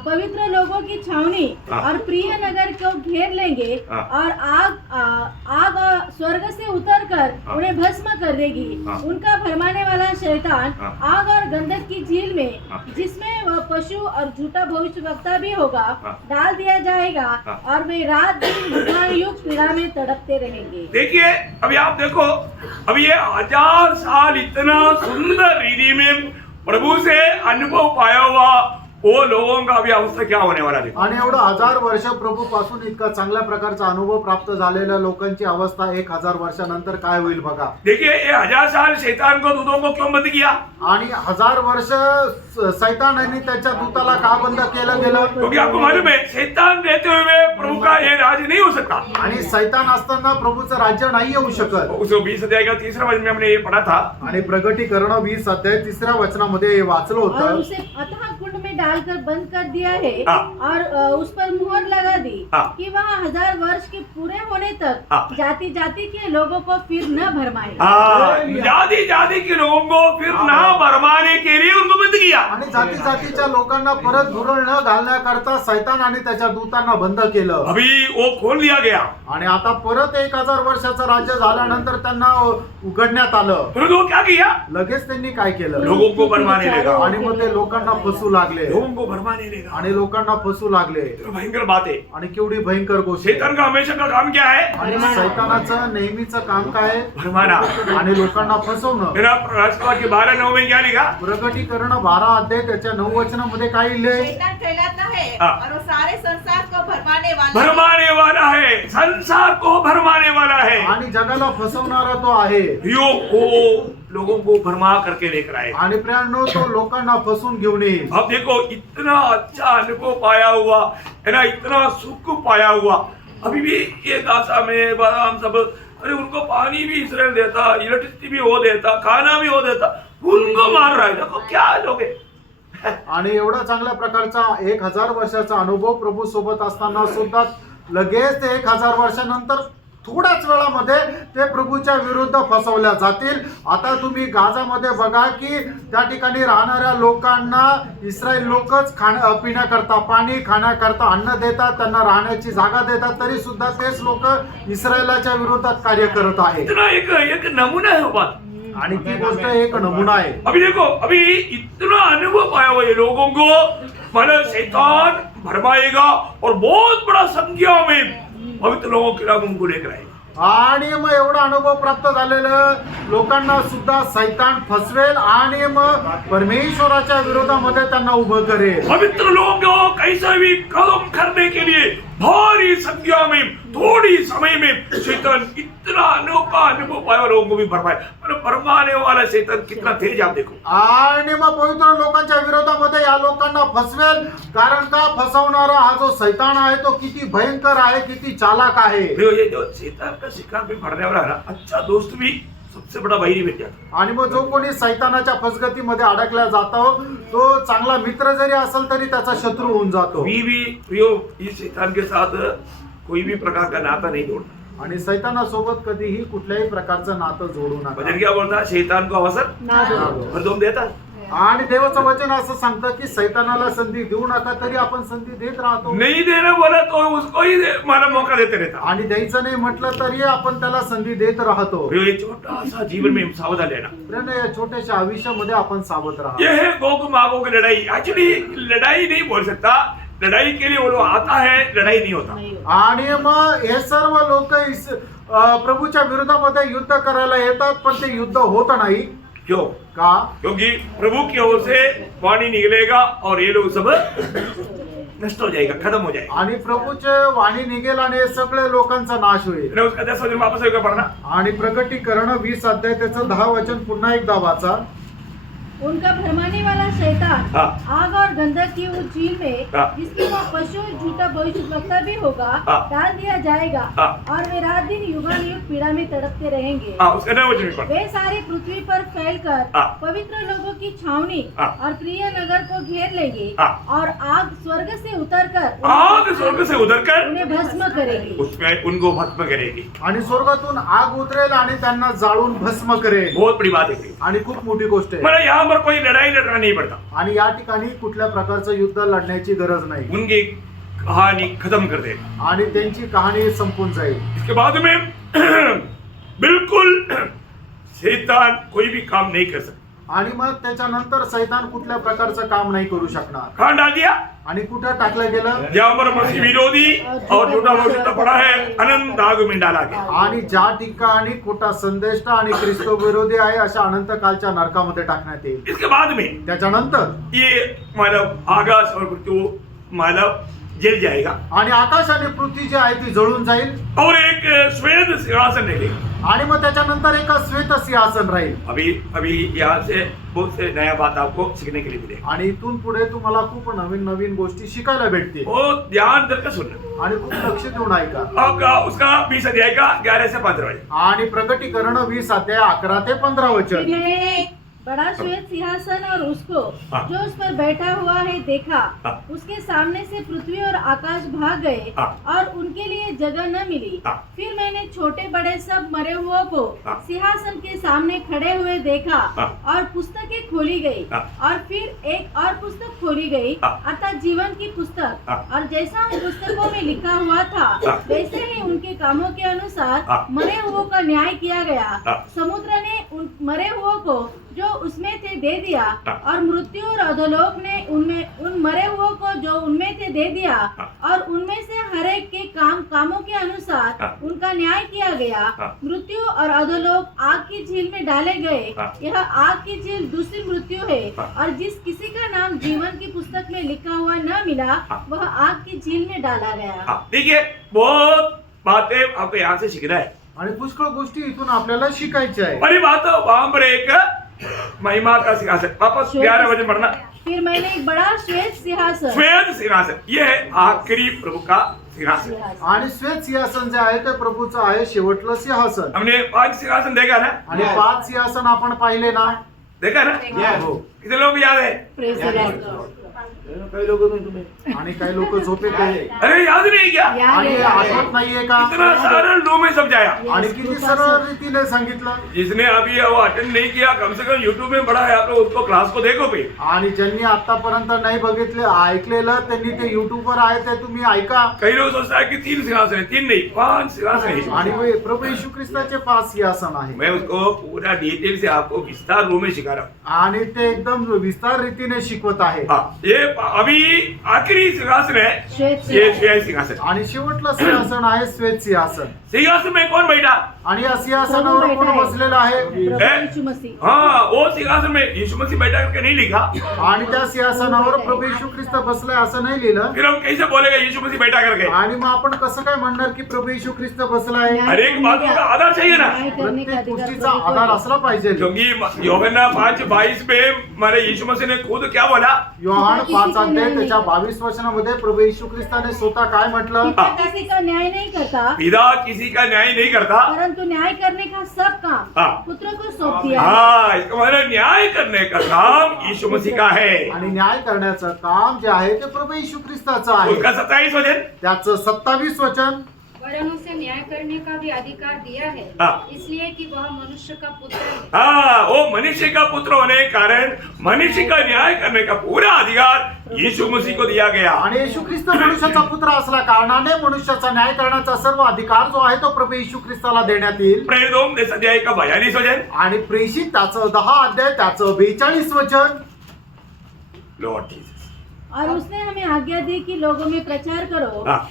पवित्र लोगों की छावनी हाँ। और प्रिय नगर को घेर लेंगे, हाँ। और आग और स्वर्ग से उतरकर हाँ। उन्हें भस्म कर देगी। हाँ। उनका भरमाने वाला शैतान हाँ। आग और गंधक की झील में, हाँ। जिसमें वह पशु और झूठा भविष्यवक्ता भी होगा, हाँ। डाल दिया जाएगा, हाँ। और वे रात दिन युग पीड़ा में तड़पते रहेंगे। देखिए अभी आप देखो, अभी ये 1000 साल इतना सुंदर रीति में प्रभु से अनुभव पाया हुआ वो लोगों का अभी अवस्था क्या होने वाला है। आणि एवढं 1000 वर्ष प्रभू पासून इतका चांगल्या प्रकारचा अनुभव प्राप्त झालेल्या लोकांची अवस्था 1000 वर्षानंतर काय होईल बघा. देखिए ये 1000 साल शैतान को दूतों को क्यों बंद किया? आणि 1000 वर्ष सैतानाने त्याच्या दूताला का बंद केलं गेलं? क्योंकि आपको मालूम है शैतान रहते हुए प्रभु का ये राज नहीं हो सकता। आणि सैतान असताना प्रभूचं राज्य नाही येऊ शकत. उस 20 अध्याय का 3रा वचन में हमने ये पढ़ा था। आणि प्रकटीकरण 20 अध्याय 3 वचनामध्ये हे वाचलं और होतं. उसे अथाह कुंड में डालकर बंद कर दिया है, हाँ। और उस पर मुहर लगा दी, हाँ। कि वह 1000 वर्ष के पूरे होने तक हाँ। जाति जाति के लोगों को फिर न भरमाए। जाति जाति के लोगों को फिर ना भरमाने के लिए उनको बंद किया। आणि जाती जातीच्या लोकांना परत धुरळ न घालण्याकरता सैतान आणि त्याच्या दूतांना बंद केलं. अभी वो खोल दिया गया। आणि आता परत 1000 वर्षाचं राज्य झाल्यानंतर त्यांना उघडण्यात आलं. फिर वो क्या किया? लगेच त्यांनी काय केलं? लोगों को भरमाने लगा। आणि मग ते लोकांना फसू लागले. लोगों को भरमाने लगा। आणि लोकांना फसू लागले. तो भयंकर बात है। आणि केवढी भयंकर गोष्ट आहे. शैतान का हमेशा का काम क्या है? आणि सैतानाचं नेहमीचं काम काय आहे? भरमाना। आणि लोकांना फसवणं. मेरा राष्ट्रवाद के 12:9 में क्या लिखा? प्रकटीकरण 12 अध्याय त्याच्या 9 वचनामध्ये काय लिहिलंय? शैतान फैलाता है हाँ। और वो सारे संसार को भरमाने वाला है। भरमाने वाला है, संसार को भरमाने वाला है। आणि जगाला फसवणारा तो आहे. यो को लोगों को भरमा करके लेकर आए। आणि प्रियांनो तो लोकांना फसून घेऊन येईल. अब देखो इतना अच्छा अनुभव पाया हुआ है ना, इतना सुख पाया हुआ, अभी भी ये गाजा में बादाम सब, अरे उनको पानी भी इसराइल देता, इलेक्ट्रिसिटी भी वो देता, खाना भी वो देता, उनको मार रहा है। देखो क्या लोग है। आणि एवढा चांगल्या प्रकारचा 1000 वर्षाचा अनुभव प्रभू सोबत असताना सुद्धा लगेच ते 1000 वर्षानंतर थोड्याच वेळामध्ये ते प्रभूच्या विरुद्ध फसवल्या जातील. आता तुम्ही गाजामध्ये बघा की त्या ठिकाणी राहणाऱ्या लोकांना इस्रायल लोकच पिण्याकरता, पाणी खाण्याकरता अन्न देतात, त्यांना राहण्याची जागा देतात, तरी सुद्धा तेच लोक इस्रायलाच्या विरोधात कार्य करत आहेत. इतना एक नमूना है वो बात। आणि ती गोष्ट एक नमुना आहे. अभी देखो अभी इतना अनुभव पाया हुआ ये लोगों को, मतलब शैतान भरमाएगा और बहुत बड़ा संख्या में पवित्र लोगों के खिलाफ उनको लेकर आएगा। आणि मग एवढा अनुभव प्राप्त झालेलं लोकांना सुद्धा सैतान फसवेल आणि मग परमेश्वराच्या विरोधामध्ये त्यांना उभं करेल. पवित्र लोगों को कैसे भी कदम करने के लिए भारी संख्या में थोड़ी समय में शैतान इतना अनोखा अनुभव पाया लोगों को भी भरमाए, मतलब भरमाने वाला शैतान कितना तेज आप देखो। आणि मग पवित्र लोकांच्या विरोधामध्ये या लोकांना फसवेल. कारण का फसवणारा हा जो सैतान आहे तो किती भयंकर आहे, किती चालाक आहे. ये जो शैतान का शिकार भी पड़ने वाला है ना, अच्छा दोस्त भी सबसे बड़ा वैरी बन जाता। आणि मग जो कोणी सैतानाच्या फसगतीमध्ये अडकला जातो तो चांगला मित्र जरी असेल तरी त्याचा शत्रू होऊन जातो. भी प्रियो इस शैतान के साथ कोई भी प्रकार का नाता नहीं जोड़ना। आणि सैतानासोबत कधीही कुठल्याही प्रकारचं नातं जोडू भजन नका. क्या बोलता है? शैतान को अवसर और तुम देता। आणि देवाचं वचन असं सांगतं की सैतानाला संधी देऊ नका, तरी आपण संधी देत राहतो. नहीं देना बोला तो उसको ही मारा मौका देते रहता। आणि द्यायचं नाही म्हटलं तरी आपण त्याला संधी देत राहतो. ये छोटा सा जीवन में सावधान लेना। प्रियांनो, या छोट्याशा आयुष्यामध्ये आपण सावध राहा. ये है गोग मागो की लड़ाई। एक्चुअली लड़ाई नहीं बोल सकता, लड़ाई के लिए वो लोग आता है, लड़ाई नहीं होता। आणि मग हे सर्व लोक प्रभूच्या विरोधामध्ये युद्ध करायला येतात, पण ते युद्ध होत नाही. क्यों? का? क्योंकि प्रभु की ओर से वाणी निकलेगा और ये लोग सब नष्ट हो जाएगा, खत्म हो जाएगा। आणि प्रभूचे वाणी निघेल आणि हे सगळे लोकांचा नाश होईल. मैंने उसका 10 वचन वापस एक पढ़ना। आणि प्रकटीकरण 20 अध्याय त्याचं 10 वचन पुन्हा एकदा वाचा. उनका भरमाने वाला शैतान हाँ। आग और गंधक की उस झील में हाँ। जिसमें वह पशु झूठा भविष्यवक्ता भी होगा हाँ। डाल दिया जाएगा हाँ। और वे रात दिन युगानुयुग पीड़ा में तड़पते रहेंगे। हाँ, उसका 9 वचन भी पढ़। वे सारी पृथ्वी पर फैलकर हाँ। पवित्र लोगों की छावनी हाँ। और प्रिय नगर को घेर लेंगे हाँ। और आग स्वर्ग से उतरकर आग स्वर्ग से उतरकर उन्हें भस्म करेगी। उसमें उनको भस्म करेगी। आणि स्वर्गातून आग उतरेल आणि त्यांना जाळून भस्म करेल. बहुत बड़ी बात है। आणि खूप मोठी गोष्ट आहे. मतलब यहाँ पर कोई लड़ाई लड़ना नहीं पड़ता। आणि या ठिकाणी कुठल्या प्रकारचं युद्ध लढण्याची गरज नाही. उनकी कहानी खत्म कर दे। आणि त्यांची कहाणी संपून जाईल. इसके बाद में बिल्कुल शैतान कोई भी काम नहीं कर सकता। आणि मग त्याच्यानंतर सैतान कुठल्या प्रकारचं काम नाही करू शकणार. कहाँ डाल दिया? आणि कुठं टाकलं गेलं? जहाँ पर मसीह विरोधी और झूठा भविष्य पड़ा है, अनंत आग में डाला गया। आणि ज्या ठिकाणी खोटा संदेष्टा आणि ख्रिस्त विरोधी आहे अशा अनंत कालच्या नरकामध्ये टाकण्यात येईल. इसके बाद में त्याच्यानंतर ये मानव आकाश और पृथ्वी मानव जल जाएगा आणि आकाश आणि पृथ्वी जी आहे ती जळून जाईल. और एक श्वेत सिंहासन रहेगा। आणि मग त्याच्यानंतर एक श्वेत सिंहासन राहील. अभी यहाँ से बहुत से नया बात आपको सीखने के लिए मिलेगा। आणि इथून पुढे तुम्हाला खूप नवीन नवीन गोष्टी शिकायला भेटतील. वो ध्यान देकर सुनना। आणि खूप लक्ष देऊन ऐका. आपका उसका 20 अध्याय का 11 से 15 आणि प्रकटीकरण 20 अध्याय 11 ते 15 वचन. बड़ा श्वेत सिंहासन और उसको हाँ। जो उस पर बैठा हुआ है देखा। हाँ। उसके सामने से पृथ्वी और आकाश भाग गए हाँ। और उनके लिए जगह न मिली। हाँ। फिर मैंने छोटे बड़े सब मरे हुओं को हाँ। सिंहासन के सामने खड़े हुए देखा हाँ। और पुस्तकें खोली गई हाँ। और फिर एक और पुस्तक खोली गई हाँ। अर्थात जीवन की पुस्तक। हाँ। और जैसा उन पुस्तकों में लिखा हुआ था हाँ। वैसे ही उनके कामों के अनुसार हाँ। मरे हुओं का न्याय किया गया। हाँ। समुद्र ने उन मरे हुओं को जो उसमें थे दे दिया हाँ। और मृत्यु और अधोलोक ने उन मरे हुओं को जो उनमें थे दे दिया हाँ। और उनमें से हर एक के कामों के अनुसार हाँ। उनका न्याय किया गया। हाँ। मृत्यु और अधोलोक आग की झील में डाले गए। हाँ। यह आग की झील दूसरी मृत्यु है। हाँ। और जिस किसी का नाम जीवन की पुस्तक में लिखा हुआ न मिला हाँ। वह आग की झील में डाला गया। हाँ, देखिए बहुत बातें आपको यहाँ से सीखना है। आणि पुष्कळ गोष्टी इथून आपल्याला शिकायच्या आहे। पहली बात तो वहां पर एक महिमा का सिंहासन, वापस 11 बजे पढ़ना। फिर मैंने एक बड़ा श्वेत सिंहासन श्वेत सिंहासन, ये है आखिरी प्रभु का सिंहासन। आणि श्वेत सिंहासन जे आहे ते प्रभूचं आहे शेवटलं सिंहासन। हमने 5 सिंहासन देखा ना, आणि 5 सिंहासन आपण पाहिले ना। देखा ना, हो। कितने लोग याद है? Praise the Lord. कई लोगों को तुम्हें आणि काही लोक झोपेत आहे अरे याद नहीं क्या? आणि आठवत नाहीये का? इतना सरल लो में समझाया। आणि किती सरळ रीतीने सांगितलं। जिसने अभी वो अटेंड नहीं किया, कम से कम यूट्यूब में पढ़ा है, आप लोग उसको क्लास को देखो भी। आणि ज्यांनी आतापर्यंत नाही बघितले ऐकलेलं त्यांनी ते YouTube वर आहे ते तुम्ही ऐका। कई लोग सोचता है कि 3 सिंहासन है, 3 नहीं 5 सिंहासन है। आणि प्रभू येशू ख्रिस्ताचे 5 सिंहासन आहे। मैं उसको पूरा डिटेल से आपको विस्तार रूप में सिखा रहा हूँ। आणि ते एकदम विस्तार रीतीने शिकवत आहे। हाँ, ये अभी आखिरी सिंहासन है, श्वेत ये श्वेत सिंहासन। आणि शेवटलं सिंहासन आहे श्वेत सिंहासन। सिंहासन में कौन बैठा? आणि या सिंहासनावर कोण बसलेला आहे? प्रभु यीशु मसीह। हाँ, वो सिंहासन में यीशु मसीह बैठा करके नहीं लिखा। आणि त्या सिंहासनावर प्रभू येशू ख्रिस्त बसलाय असं नाही लिहिलं। फिर हम कैसे बोलेगा यीशु मसीह बैठा करके? आणि मग आपण कसं काय म्हणणार की प्रभू येशू ख्रिस्त बसलाय? हर एक बातों का आधार चाहिए ना, न्याय करने का प्रत्येक अधिकार गोष्टीचा प्रभु को आधार है। असला पाहिजे। क्योंकि यूहन्ना 5:22 में हमारे यीशु मसीह ने खुद क्या बोला? योहान 5 अध्याय त्याच्या 22 वचनामध्ये प्रभू येशू ख्रिस्ताने स्वतः काय म्हटलं? पिता किसी का न्याय नहीं करता पिता किसी का न्याय नहीं करता। परंतु न्याय करने का सब काम हाँ। पुत्र को सौंप दिया है। हाँ, इसका मतलब न्याय करने का काम यीशु मसीह का है। आणि न्याय करण्याचं काम जे आहे ते प्रभू येशू ख्रिस्ताचं आहे। उसका 27 वचन, त्याचं 27 वचन, वरन उसे न्याय करने का भी अधिकार दिया है, हाँ। इसलिए कि वह मनुष्य का पुत्र है। हाँ, वो मनुष्य का पुत्र होने के कारण मनुष्य का न्याय करने का पूरा अधिकार यीशु मसीह को दिया गया। आणि येशू ख्रिस्त मनुष्याचा पुत्र असल्या कारणाने मनुष्याचा न्याय करण्याचा सर्व अधिकार जो आहे तो प्रभू येशू ख्रिस्ताला देण्यात येईल। प्रेरितों ने अध्याय का 42 वचन, आणि प्रेषित त्याचं 10 अध्याय त्याचं 42 वचन, लॉर्ड जीसस। और उसने हमें आज्ञा दी कि लोगों में प्रचार करो हाँ,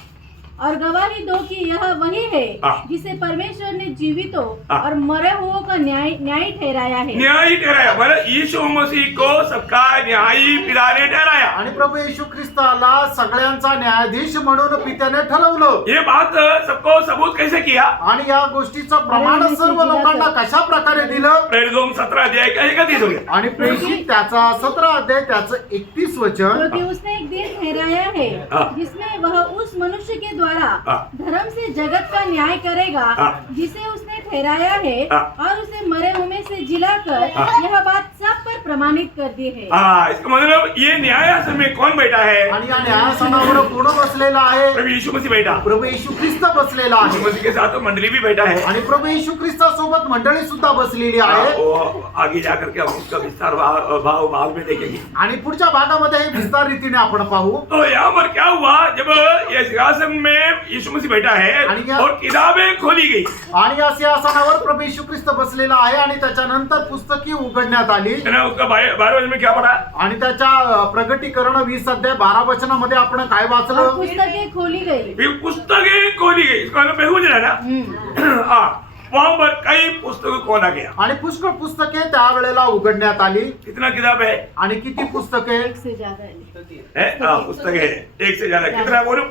और गवाही दो कि यह वही है हाँ। जिसे परमेश्वर ने जीवितों हाँ। और मरे हुओं का न्याय ठहराया है। न्यायी ठहराया, मतलब यीशु मसीह को सबका न्यायी पिता ने ठहराया। आणि प्रभू येशू ख्रिस्ताला सगळ्यांचा न्यायाधीश म्हणून पित्याने ठरवलं। ये बात सबको सबूत कैसे किया? आणि या गोष्टीचं प्रमाण सर्व लोकांना कशा प्रकारे दिलं? प्रेरितों 17 अध्याय का 31 हो गया। आणि प्रेषित त्याचा 17 अध्याय त्याचं 31 वचन, क्योंकि उसने एक दिन ठहराया है हाँ। जिसमें वह उस मनुष्य के द्वारा हाँ। धर्म से जगत का न्याय करेगा हाँ। जिसे उसने ठहराया है हाँ। और उसे मरे हुए से जिलाकर यह बात सब पर प्रमाणित कर दी है। हाँ, इसका मतलब ये न्यायासन में कौन बैठा है? आणि या न्यायासनावर कोण बसलेला आहे? प्रभु यीशु मसीह बैठा। प्रभु येशू ख्रिस्त बसलेला यीशु आहे। मसीह के साथ तो मंडली भी बैठा है। आणि प्रभू येशू ख्रिस्तासोबत मंडळी सुद्धा बसलेली हाँ, आहे। वो आगे जाकर के हम उसका विस्तार भाव बाद में देखेंगे। आणि पुढच्या भागामध्ये हे विस्तार रीतीने आपण पाहू। तो यहाँ पर क्या हुआ, जब ये सिंहासन में यीशु मसीह बैठा है और किताबें खोली गई, आणि या सिंहासनावर प्रभू येशू ख्रिस्त बसलेला आहे आणि त्याच्यानंतर पुस्तकी उघडण्यात आली। है ना? उसका 12 वचन में क्या पढ़ा? आणि त्याच्या प्रगटीकरण 20 अध्याय 12 वचनामध्ये आपण काय और वाचलं? पुस्तकें खोली गई। ये पुस्तकें खोली गई, इसका मतलब बहुवचन है ना? हाँ, वहाँ पर कई पुस्तक खोला गया। आणि पुष्कळ पुस्तके त्यावेळेला उघडण्यात आली। कितना किताब है? आणि किती पुस्तके? एक से ज्यादा है। हाँ, पुस्तक है 1 से ज्यादा। कितना बोलो?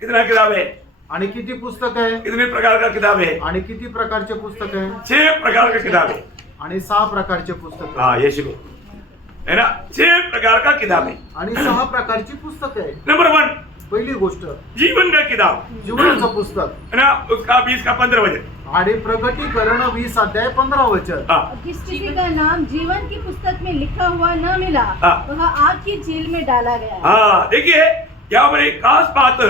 कितना किताब है? आणि किती पुस्तके? कितने प्रकार का किताब है? आणि किती प्रकारचे पुस्तके? 6 प्रकार का किताब है। आणि 6 प्रकारचे पुस्तके। हाँ, ये शिको है ना? 6 प्रकार का किताब है। आणि 6 प्रकारची पुस्तके आहे। नंबर 1, पहिली गोष्ट जीवन का किताब जीवनाचं पुस्तक है ना, उसका 20 का 15 वचन। आणि प्रगटीकरण 20 अध्याय 15 वचन। हाँ, किस किसी का नाम जीवन की पुस्तक में लिखा हुआ न मिला हाँ। वह आग की झील में डाला गया। हाँ, देखिए यहाँ पर एक खास बात,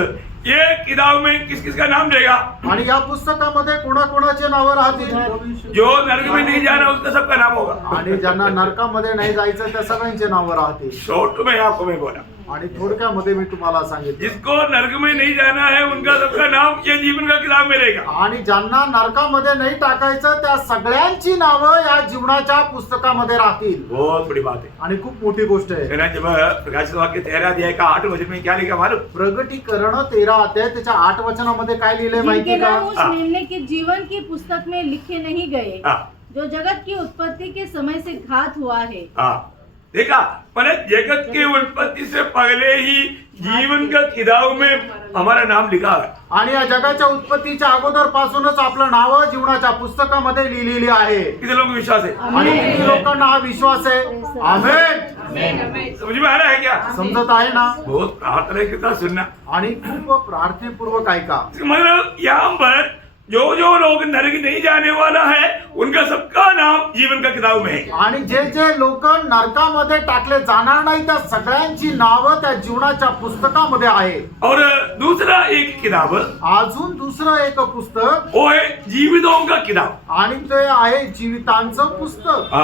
ये किताब में किस किस का नाम देगा? आणि या पुस्तकामध्ये कोणाकोणाचे नावं राहतील? जो नरक में नहीं जाना उसका सबका नाम होगा। आणि ज्यांना नरकामध्ये नाही जायचं त्या सगळ्यांचे नावं राहतील। शॉर्ट में आपको मैं बोला, आणि थोडक्यामध्ये मी तुम्हाला सांगितलं, जिसको नरक में नहीं जाना है उनका सबका नाम ये जीवन का किताब में रहेगा। आणि ज्यांना नरकामध्ये नाही टाकायचं त्या सगळ्यांची नावं या जीवनाच्या पुस्तकामध्ये राहतील। बहुत बड़ी बात है। आणि खूप मोठी गोष्ट आहे। है ना, जब प्रकाशित वाक्य 13 अध्याय का 8 वचन में क्या लिखा मालूम? प्रगटीकरण 13 अध्याय त्याच्या 8 वचनामध्ये काय लिहिलंय जिनके माहिती का? नाम उस हाँ। निर्णय के जीवन की पुस्तक में लिखे नहीं गए हाँ, जो जगत की उत्पत्ति के समय से घात हुआ है। हाँ, देखा, मैंने जगत के उत्पत्ति से पहले ही जीवन का किताब में हमारा नाम लिखा है। आणि या जगाच्या उत्पत्तीच्या अगोदर पासूनच आपलं नाव जीवनाच्या पुस्तकामध्ये लिहिलेली आहे। कितने लोगों को विश्वास है? आणि किती लोकांना हा विश्वास आहे? आमेन। समझ में आ रहा है क्या? समजत आहे ना? बहुत प्रार्थना के साथ सुनना। आणि खूप प्रार्थनापूर्वक ऐका। मतलब यहाँ पर जो जो लोग नरक नहीं जाने वाला है उनका सबका नाम जीवन का किताब में है। आणि जे जे लोक नरकामध्ये टाकले जाणार नाही त्या सगळ्यांची नावं त्या जीवनाच्या पुस्तकामध्ये आहे। और दूसरा एक किताब, अजून दुसरं एक पुस्तक वो है जीवितों का किताब। आणि ते आहे जीवितांचं पुस्तक।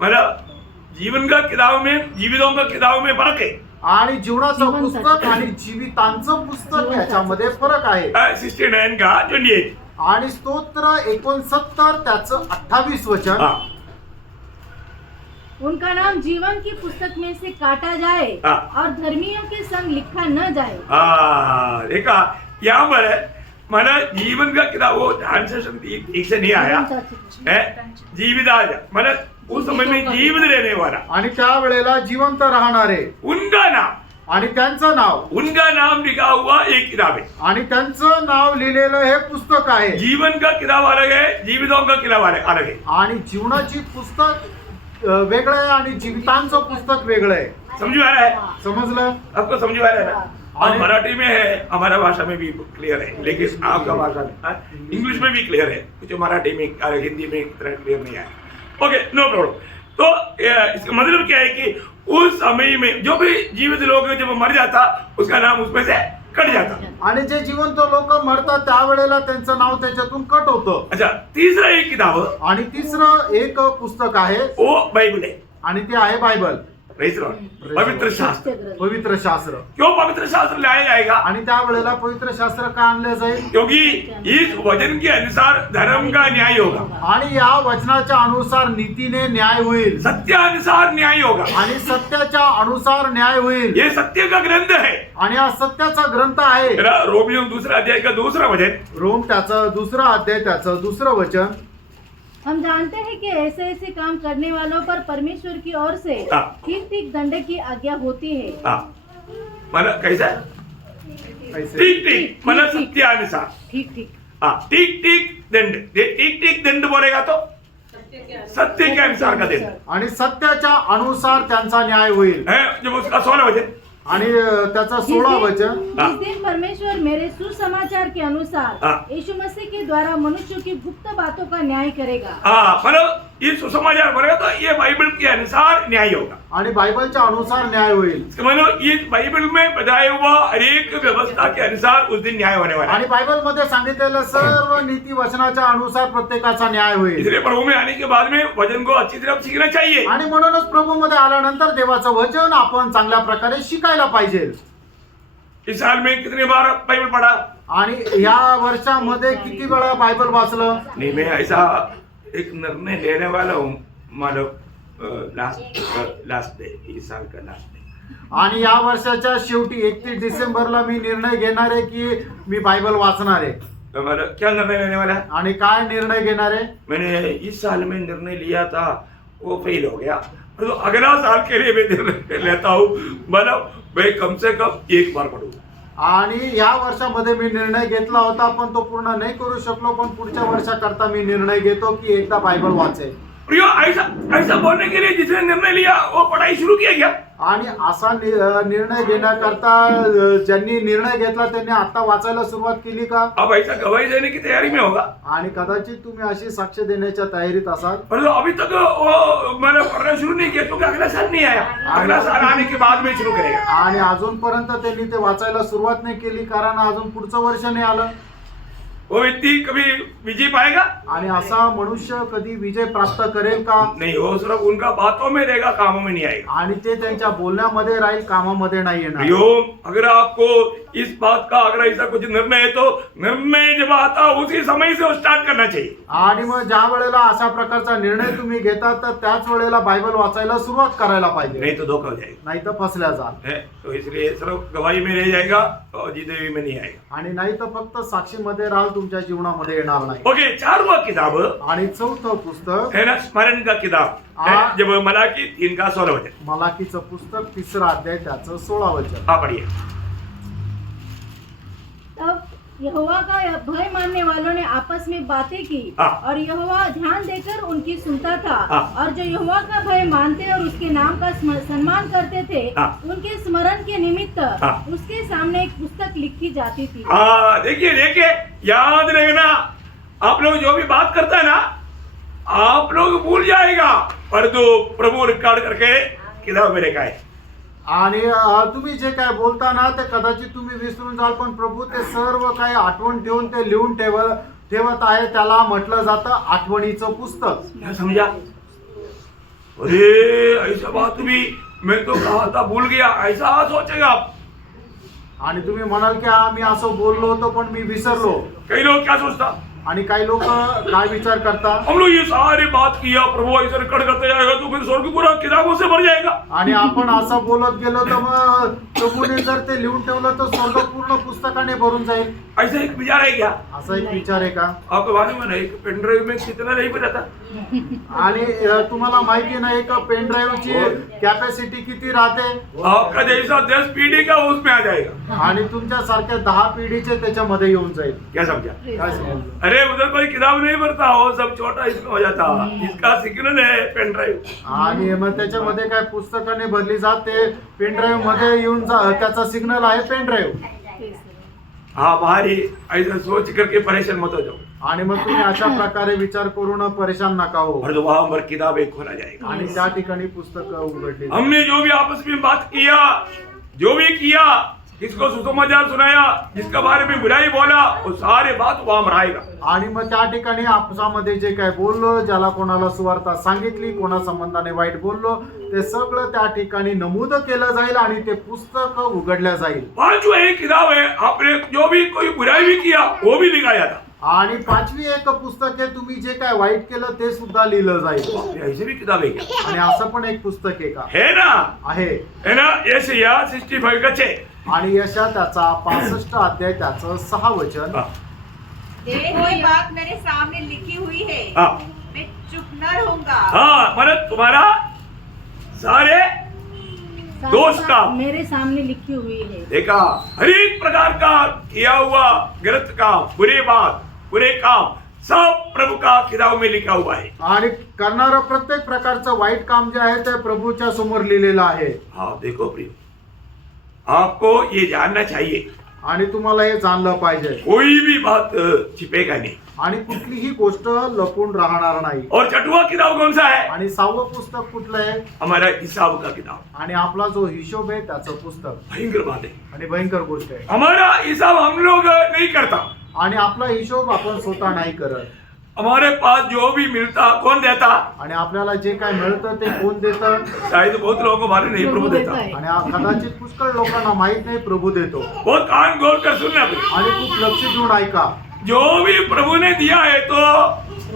मतलब जीवन का किताब में, जीवितों का किताब में फर्क है। आणि जीवनाचं पुस्तक आणि जीवितांचं पुस्तक याच्यामध्ये फरक आहे। 69 का 28। आणि स्तोत्र 69 त्याचं 28 वचन। हाँ, उनका नाम जीवन की पुस्तक में से काटा जाए हाँ। और धर्मियों के संग लिखा न जाए। देखा यहाँ पर है, माना जीवन का किताब वो ध्यान से ठीक से नहीं आया है, जीवित आया माना उस समय में जीवित रहने वाला, आणि त्या वेळेला जिवंत राहणारे उनका नाम, आणि त्यांचं नाव, उनका नाम लिखा हुआ एक किताब है। आणि त्यांचं नाव लिहिलेलं हे पुस्तक आहे। जीवन का किताब अलग है, जीवितों का किताब अलग है। आणि जीवनाची पुस्तक वेगळं आहे आणि जीवितांचं पुस्तक वेगळं आहे। समझ में आ रहा है? समजलं? आपको समझ में आ रहा है ना? और मराठी में है, हमारा भाषा में भी क्लियर है, लेकिन आपका भाषा में इंग्लिश में भी क्लियर है, कुछ मराठी में हिंदी में इतना क्लियर नहीं आया। Okay, no problem. तो इसका मतलब क्या है कि उस समय में जो भी जीवित लोग जब मर जाता उसका नाम उसमें से कट जाता। आणि जे जिवंत लोक मरतात त्यावेळेला त्यांचं नाव त्याच्यातून कट होतं। अच्छा, तीसरा एक किताब, आणि तिसरं एक पुस्तक आहे वो बाइबल है। आणि ते आहे बायबल, Praise the Lord. पवित्र शास्त्र। पवित्र शास्त्र। क्यों पवित्र शास्त्र लाया जाएगा? आणि त्यावेळेला पवित्र शास्त्र का आणलं जाईल? क्योंकि इस वचन के अनुसार धर्म का न्याय होगा, आणि या वचनाच्या अनुसार नीतीने न्याय होईल, सत्यानुसार न्याय होगा। आणि सत्याच्या अनुसार न्याय होईल। ये सत्य का ग्रंथ है। आणि हा सत्याचा ग्रंथ आहे। रोमियो दूसरा अध्याय का दूसरा वचन, रोम त्याचं दुसरा अध्याय त्याचं दुसरं वचन। हम जानते हैं कि ऐसे ऐसे काम करने वालों पर परमेश्वर की ओर से हाँ। ठीक ठीक दंड की आज्ञा होती है। मतलब कैसा? ऐसे ठीक ठीक, मतलब सत्यानुसार। ठीक ठीक। हाँ, ठीक ठीक दंड, ठीक ठीक दंड बोलेगा तो सत्य के अनुसार का दंड आणि सत्याच्या अनुसार त्यांचा न्याय होईल। है। जब उसका 16 वचन, आणि त्याचा 16 वचन। जिस दिन परमेश्वर मेरे सुसमाचार के अनुसार हाँ। यीशु मसीह के द्वारा मनुष्यों की गुप्त बातों का न्याय करेगा। मतलब ये सुसमाचार बोलेगा तो ये बाइबल के अनुसार न्याय होगा। आणि बायबलच्या अनुसार न्याय होईल। मतलब ये बाइबल में बताया हुआ हर एक व्यवस्था के अनुसार उस दिन न्याय होने वाला है। आणि बायबल मध्ये सांगितलेलं सर्व नीती वचनाच्या अनुसार प्रत्येकाचा न्याय होईल। इसलिए प्रभु में आने के बाद में वचन को अच्छी तरह सीखना चाहिए। आणि म्हणूनच प्रभू मध्ये आल्यानंतर देवाचं वचन आपण चांगल्या प्रकारे शिकायला पाहिजे। इस साल में कितनी बार बाइबल पढ़ा? आणि या वर्षामध्ये किती वेळा बायबल वाचलं? नहीं, मैं ऐसा एक निर्णय लेने वाला हूँ, मतलब लास्ट डे, इस साल का लास्ट डे। आणि या वर्षाच्या शेवटी 31 डिसेंबरला मी निर्णय घेणार आहे की मी बायबल वाचणार आहे। तो मतलब क्या निर्णय लेने वाला है? आणि काय निर्णय घेणार आहे? मैंने इस साल में निर्णय लिया था, वो फेल हो गया, तो अगला साल के लिए मैं निर्णय लेता हूँ, मतलब मैं कम से कम एक बार पढ़ूँ। आणि या वर्षामध्ये मी निर्णय घेतला होता पण तो पूर्ण नाही करू शकलो, पण पुढच्या वर्षाकरता मी निर्णय घेतो की एकदा बायबल वाचेल। प्रियो ऐसा ऐसा बोलने के लिए जिसने निर्णय लिया वो पढ़ाई शुरू किया क्या? आणि असा निर्णय घेण्याकरता ज्यांनी निर्णय घेतला त्यांनी आता वाचायला सुरुवात केली का? अब ऐसा गवाही देने की तैयारी में होगा, आणि कदाचित तुम्ही अशी साक्ष देण्याच्या तयारीत असाल. पर अभी तक वो मैंने पढ़ना शुरू नहीं किया क्योंकि अगला साल नहीं आया, अगला साल आने के बाद में शुरू करेगा. आणि अजूनपर्यंत त्यांनी ते वाचायला सुरुवात नाही केली कारण अजून पुढचं वर्ष नाही आलं. वो व्यक्ति कभी विजय पाएगा आणि असा मनुष्य कधी विजय प्राप्त करेल का? नहीं, वो सिर्फ उनका बातों में रहेगा, कामों में नहीं आएगा. आणि ते त्यांच्या बोलण्यामध्ये राहील, कामामध्ये नाही येणार. प्रियो, अगर आपको इस बात का अगर ऐसा कुछ निर्णय है तो निर्णय जब आता उसी समय से स्टार्ट करना चाहिए. आणि मग ज्या वेळेला अशा प्रकारचा निर्णय तुम्ही घेता तर त्याच वेळेला बायबल वाचायला सुरुवात करायला पाहिजे, नहीं तो धोखा हो जाएगा. नाही तर फसल्या जाल. है तो इसलिए सिर्फ गवाही में रह जाएगा और जीते में नहीं आएगा. आणि नाही तर फक्त साक्षीमध्ये राहाल, तुमच्या जीवनामध्ये येणार नाही. ओके, 4वां किताब आणि 4थं पुस्तक है ना, स्मरण का किताब है, जब मलाकी 3 का 16 वचन. मलाकीचं पुस्तक 3रा अध्याय त्याचं 16 वचन. हाँ पढ़िए. तब यहोवा का भय मानने वालों ने आपस में बातें की हाँ। और यहोवा ध्यान देकर उनकी सुनता था। हाँ। और जो यहोवा का भय मानते और उसके नाम का सम्मान करते थे, हाँ। उनके स्मरण के निमित्त हाँ। उसके सामने एक पुस्तक लिखी जाती थी। हाँ, देखिए देखिए, याद रखना, आप लोग जो भी बात करता है ना, आप लोग भूल जाएगा, पर जो प्रभु रिकॉर्ड करके किताब में लिखा है. आणि तुम्ही जे काय बोलता ना ते कदाचित तुम्ही विसरून जाल, पण प्रभू ते सर्व काही आठवण ठेवून ते लिहून ठेवत आहे. त्याला म्हटलं जातं आठवणीचं पुस्तक. क्या समझा? अरे ऐसा बात भी मैं तो कहा था भूल गया, ऐसा सोचेगा आप. आणि तुम्ही म्हणाल की मी असं बोललो होतो पण मी विसरलो. कई लोग क्या सोचता, आणि काही लोक काय विचार करतात, हम लोग ये सारी बात किया, प्रभु ऐसा रिकॉर्ड करते जाएगा तो फिर स्वर्ग पूरा किताबों से भर जाएगा. आणि आपण असं बोलत गेलो तर मग प्रभूने जर ते लिहून ठेवलं तर स्वर्ग पूर्ण पुस्तकाने भरून जाईल. ऐसा एक विचार है क्या? असा एक विचार आहे का? आपको मालूम है ना, एक पेन ड्राइव में कितना नहीं बचा था? आणि तुम्हाला माहिती नाही एक पेन ड्राईव्हची कॅपॅसिटी किती राहते? आपका जैसा 10 पीढ़ी का उसमें आ जाएगा. आणि तुमच्या सारख्या 10 पिढीचे त्याच्यामध्ये येऊन जाईल. क्या समझा? काय समजलं? अरे उधर कोई किताब नहीं भरता हो, सब छोटा इसमें हो जाता. इसका सिग्नल है पेन ड्राइव. आणि मग त्याच्यामध्ये काय पुस्तकाने भरली जाते, पेन ड्राईव्ह मध्ये येऊन त्याचा सिग्नल आहे पेन ड्राईव्ह. हाँ, बाहरी ऐसा सोच करके परेशान मत हो जाओ. आणि मग तुम्ही अशा प्रकारे विचार करून परेशान नका हो. और तो वहां पर किताब एक खोला जाएगा. आणि त्या ठिकाणी पुस्तक उघडली. हमने जो भी आपस में बात किया, जो भी किया, किसको सुसमाचार सुनाया, जिसका बारे में बुराई बोला, वो सारे बात वहां रहेगा. आणि मग त्या ठिकाणी आपसामध्ये जे काय बोललो, ज्याला कोणाला सुवार्ता सांगितली, कोणा संबंधाने वाईट बोललो, ते सगळं त्या ठिकाणी नमूद केलं जाईल आणि ते पुस्तक उघडल्या जाईल. 5वां एक किताब है, आपने जो भी कोई बुराई भी किया वो भी लिखाया था. आणि 5वी एक पुस्तक आहे, तुम्ही जे काय वाईट केलं ते सुद्धा लिहिलं जाईल. ऐसी भी किताब है क्या? आणि असं पण एक पुस्तक आहे का? है ना, आहे. है ना. यशाया 65 का 6. आणि यशा त्याचा 65 अध्याय त्याचं 6 वचन. कोई बात मेरे सामने लिखी हुई है, हाँ मैं चुप न रहूंगा. हाँ, मतलब तुम्हारा सारे दोष का मेरे सामने लिखी हुई है। देखा, हर एक प्रकार का किया हुआ गलत काम, बुरे बात, बुरे काम सब प्रभु का किताब में लिखा हुआ है. आणि करणारं प्रत्येक प्रकारचं वाईट काम जे आहे ते प्रभूच्या समोर लिहिलेलं आहे. हाँ देखो प्रिय, आपको ये जानना चाहिए, आणि तुम्हाला हे जाणलं पाहिजे, कोई भी बात छिपेगा नहीं. आणि कुठलीही गोष्ट लपून राहणार नाही. और 6वां किताब कौन सा है? आणि 6वं पुस्तक कुठलं आहे? हमारा हिसाब का किताब. आणि आपला जो हिशोब आहे त्याचं पुस्तक. भयंकर बात है, आणि भयंकर गोष्ट आहे. हमारा हिसाब हम लोग नहीं करता. आणि आपला हिशोब आपण स्वतः नाही करत. हमारे पास जो भी मिलता कौन देता? आणि आपल्याला जे काय मिळतं ते कोण देतं? शायद बहुत लोगों को मालूम नहीं, प्रभु देता. आणि कदाचित पुष्कळ लोकांना माहित नाही, प्रभु देतो. बहुत कान खोल कर सुनना प्रिय. आणि खूप लक्ष देऊन ऐका. जो भी प्रभु ने दिया है तो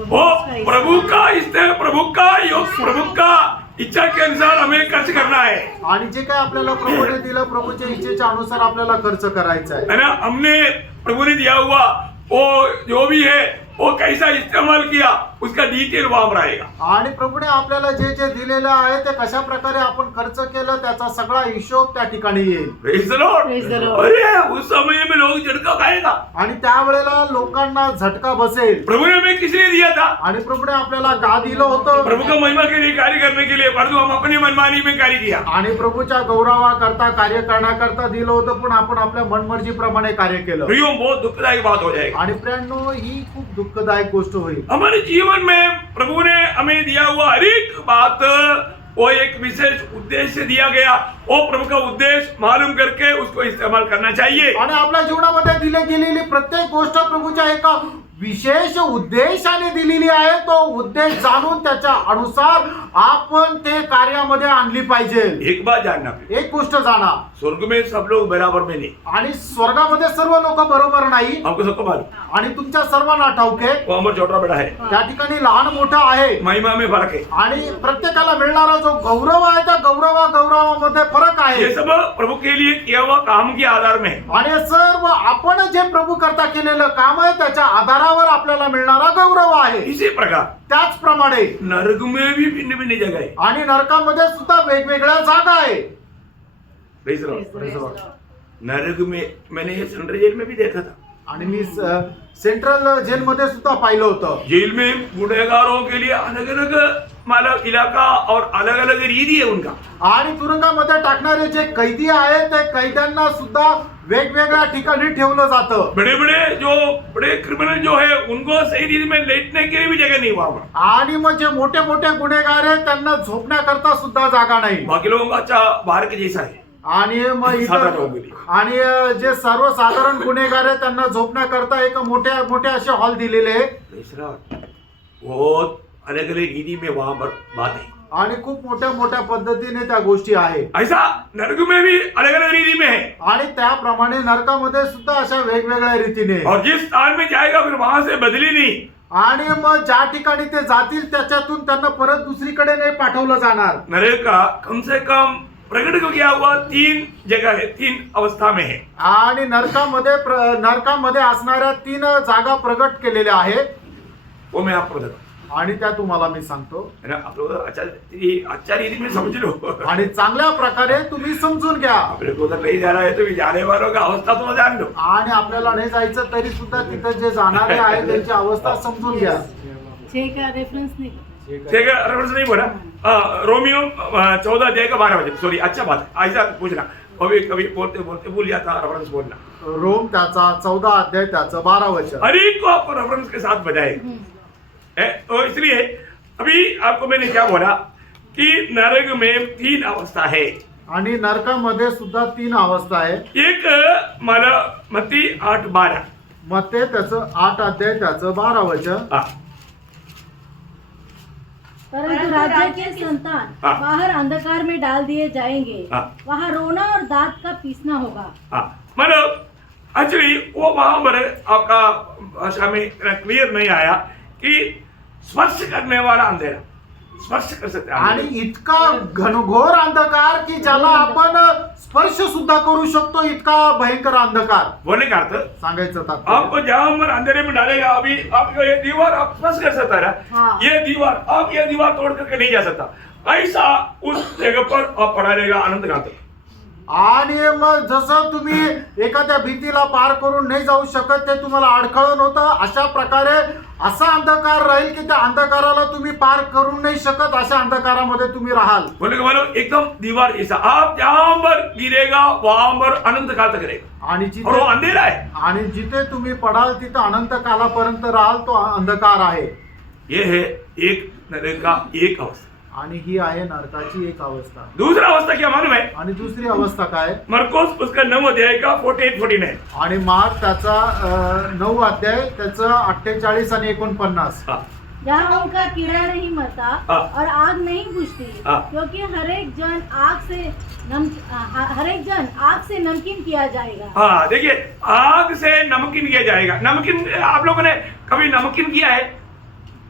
वो प्रभु का इस्तेमाल, प्रभु का योग, प्रभु का इच्छा के अनुसार हमें खर्च करना है. आणि जे काय आपल्याला प्रभूने दिलं, प्रभूच्या इच्छेच्या अनुसार आपल्याला खर्च करायचा आहे. है ना. हमने प्रभु ने दिया हुआ वो जो भी है वो कैसा इस्तेमाल किया उसका डिटेल वहां पर आएगा। आणि प्रभूने आपल्याला जे जे दिलेलं आहे ते कशा प्रकारे आपण खर्च केलं त्याचा सगळा हिशोब त्या ठिकाणी येईल. Praise the Lord. Praise the Lord. अरे उस समय में लोग झटका खाएगा। आणि त्यावेळेला लोकांना झटका बसेल. प्रभु ने हमें किस लिए दिया था? आणि प्रभूने आपल्याला का दिलं होतं? प्रभु का महिमा के लिए कार्य करने के लिए, परंतु हम अपनी मनमानी में कार्य किया। आणि प्रभूच्या गौरवाकरता कार्य करण्याकरता दिलं होतं पण आपण आपल्या मनमर्जीप्रमाणे कार्य केलं. प्रियो बहुत दुखदायक बात हो जाएगी। आणि प्रियांनो ही खूप दुःखदायक गोष्ट होईल. हमारे जीवन में प्रभु ने हमें दिया हुआ हर एक बात वो एक विशेष उद्देश्य दिया गया, वो प्रभु का उद्देश्य मालूम करके उसको इस्तेमाल करना चाहिए। आणि आपल्या जीवनामध्ये दिली गेलेली प्रत्येक गोष्ट प्रभूच्या एका विशेष उद्देशाने दिलेली आहे. तो उद्देश जाणून त्याच्या अनुसार आपण ते कार्यामध्ये आणली पाहिजे. एक बात जानना, एक गोष्ट जाणा, स्वर्ग में सब लोग बराबर में नहीं, आणि स्वर्गामध्ये सर्व लोक बरोबर नाही. हमको सबको मालूम, आणि तुमच्या सर्वांना ठाऊक आहे वो हमारा छोटा बड़ा है, त्या ठिकाणी लहान मोठा आहे. महिमा में फर्क है। आणि प्रत्येकाला मिळणारा जो गौरव आहे त्या गौरवामध्ये फरक आहे. ये सब प्रभु के लिए किया हुआ काम के आधार में है। आणि हे सर्व आपण जे प्रभु करता केलेलं काम आहे त्याच्या आधारावर आपल्याला मिळणारा गौरव आहे. इसी प्रकार त्याचप्रमाणे नरक में भी भिन्न भिन्न जगह है। आणि नरकामध्ये सुद्धा वेगवेगळ्या जागा आहे. Praise the Lord. नरक में मैंने ये सेंट्रल जेल में भी देखा था। आणि मी सेंट्रल जेलमध्ये सुद्धा पाहिलं होतं. जेल में गुनहगारों के लिए अलग अलग मतलब इलाका और अलग अलग रीति है उनका। आणि तुरुंगामध्ये टाकणारे जे कैदी आहेत ते कैद्यांना सुद्धा वेगवेगळ्या ठिकाणी ठेवलं जातं. बड़े बड़े क्रिमिनल जो है उनको सही रीति में लेटने के लिए भी जगह नहीं वहां पर। आणि मग जे मोठे मोठे गुन्हेगार आहेत त्यांना झोपण्याकरता सुद्धा जागा नाही. बाकी लोगों का अच्छा बाहर के जैसा है। आणि मग साधारण इतर लोगों के लिए। आणि जे सर्वसाधारण गुन्हेगार आहेत त्यांना झोपण्याकरता एक मोठे असे हॉल दिलेले आहे. Praise the Lord. बहुत अलग अलग रीति में वहां पर बात है। आणि खूप मोठ्या पद्धतीने त्या गोष्टी आहेत. ऐसा नरक में भी अलग अलग रीति में है। आणि त्याप्रमाणे नरकामध्ये सुद्धा अशा वेगवेगळ्या रीतीने. और जिस स्थान में जाएगा फिर वहां से बदली नहीं। आणि मग ज्या ठिकाणी ते जातील त्याच्यातून त्यांना परत दुसरीकडे नाही पाठवलं जाणार. नरक का कम से कम प्रकट को किया हुआ 3 जगह है, 3 अवस्था में है। आणि नरकामध्ये असणाऱ्या 3 जागा प्रगट केलेल्या आहेत. वो मैं आपको बताता हूँ। आणि त्या तुम्हाला मी सांगतो. है ना, आप लोग अच्छा रीति में समझ लो। आणि चांगल्या प्रकारे तुम्ही समजून घ्या. अपने को उधर नहीं जाना है तो भी जाने वालों का अवस्था तो जान लो। आणि आपल्याला नाही जायचं तरी सुद्धा तिथं जे जाणारे आहेत त्यांची अवस्था समजून घ्या. छह का रेफरेंस नहीं. ठीक है, रेफरेंस नहीं बोला। रोमियो 14 अध्याय का 12 वचन। सॉरी, अच्छा बात है, ऐसा पूछना, कभी बोलते बोलते भूल जाता रेफरेंस बोलना। रोम त्याचा 14 अध्याय त्याचं 12 वचन. हर एक को आपको रेफरेंस के साथ बजाएगा। तो इसलिए अभी आपको मैंने क्या बोला कि नरक में 3 अवस्था है। आणि नरकामध्ये सुद्धा 3 अवस्था आहे. एक मला मत्ती 8:12 मग ते त्याचं 8 अध्याय त्याचं 12 वचन. परंतु राज्य के संतान हाँ। बाहर अंधकार में डाल दिए जाएंगे, हाँ। वहाँ रोना और दांत का पीसना होगा. मतलब एक्चुअली वो वहां पर आपका भाषा में क्लियर नहीं आया कि स्पर्श करने वाला अंधेरा, स्पर्श कर सकते हैं। आणि इतका घनघोर अंधकार की ज्याला आपण स्पर्श सुद्धा करू शकतो, इतका भयंकर अंधकार. बोलने का अर्थ सांगायचं तात्पर्य. आपको जहां पर अंधेरे में डालेगा, अभी आपको ये दीवार आप स्पर्श कर सकता है, हाँ। ये दीवार आप ये दीवार तोड़ करके नहीं जा सकता। ऐसा उस जगह पर आप पड़ा रहेगा अनंत काल तक। आणि मग जसं तुम्ही एखाद्या भीतीला पार करून नाही जाऊ शकत, ते तुम्हाला अडखळण होतं, अशा प्रकारे असा अंधकार राहील की त्या अंधकाराला तुम्ही पार करू नाही शकत. अशा अंधकारामध्ये तुम्ही राहाल. बोले मतलब एकदम दीवार जैसा, आप जहां पर गिरेगा वहां पर अनंत काल तक रहेगा। आणि और वो जिथे अंधेरा है। आणि जिथे तुम्ही पडाल तिथं अनंत कालापर्यंत राहाल, तो अंधकार आहे. ये है एक नरक का एक अवस्था। आणि ही आहे नरकाची एक अवस्था. दूसरा अवस्था क्या मालूम है? आणि दुसरी अवस्था काय? मरकोस उसका 9 अध्याय का 48-49। आणि मार्क त्याचा 9 अध्याय त्याचं 48 आणि 49. जहाँ उनका कीड़ा नहीं मरता हाँ। और आग नहीं बुझती, हाँ। क्योंकि हर एक जन आग से नमकीन किया जाएगा. हाँ, देखिए, आग से नमकीन किया जाएगा। नमकीन आप लोगों ने कभी नमकीन किया है?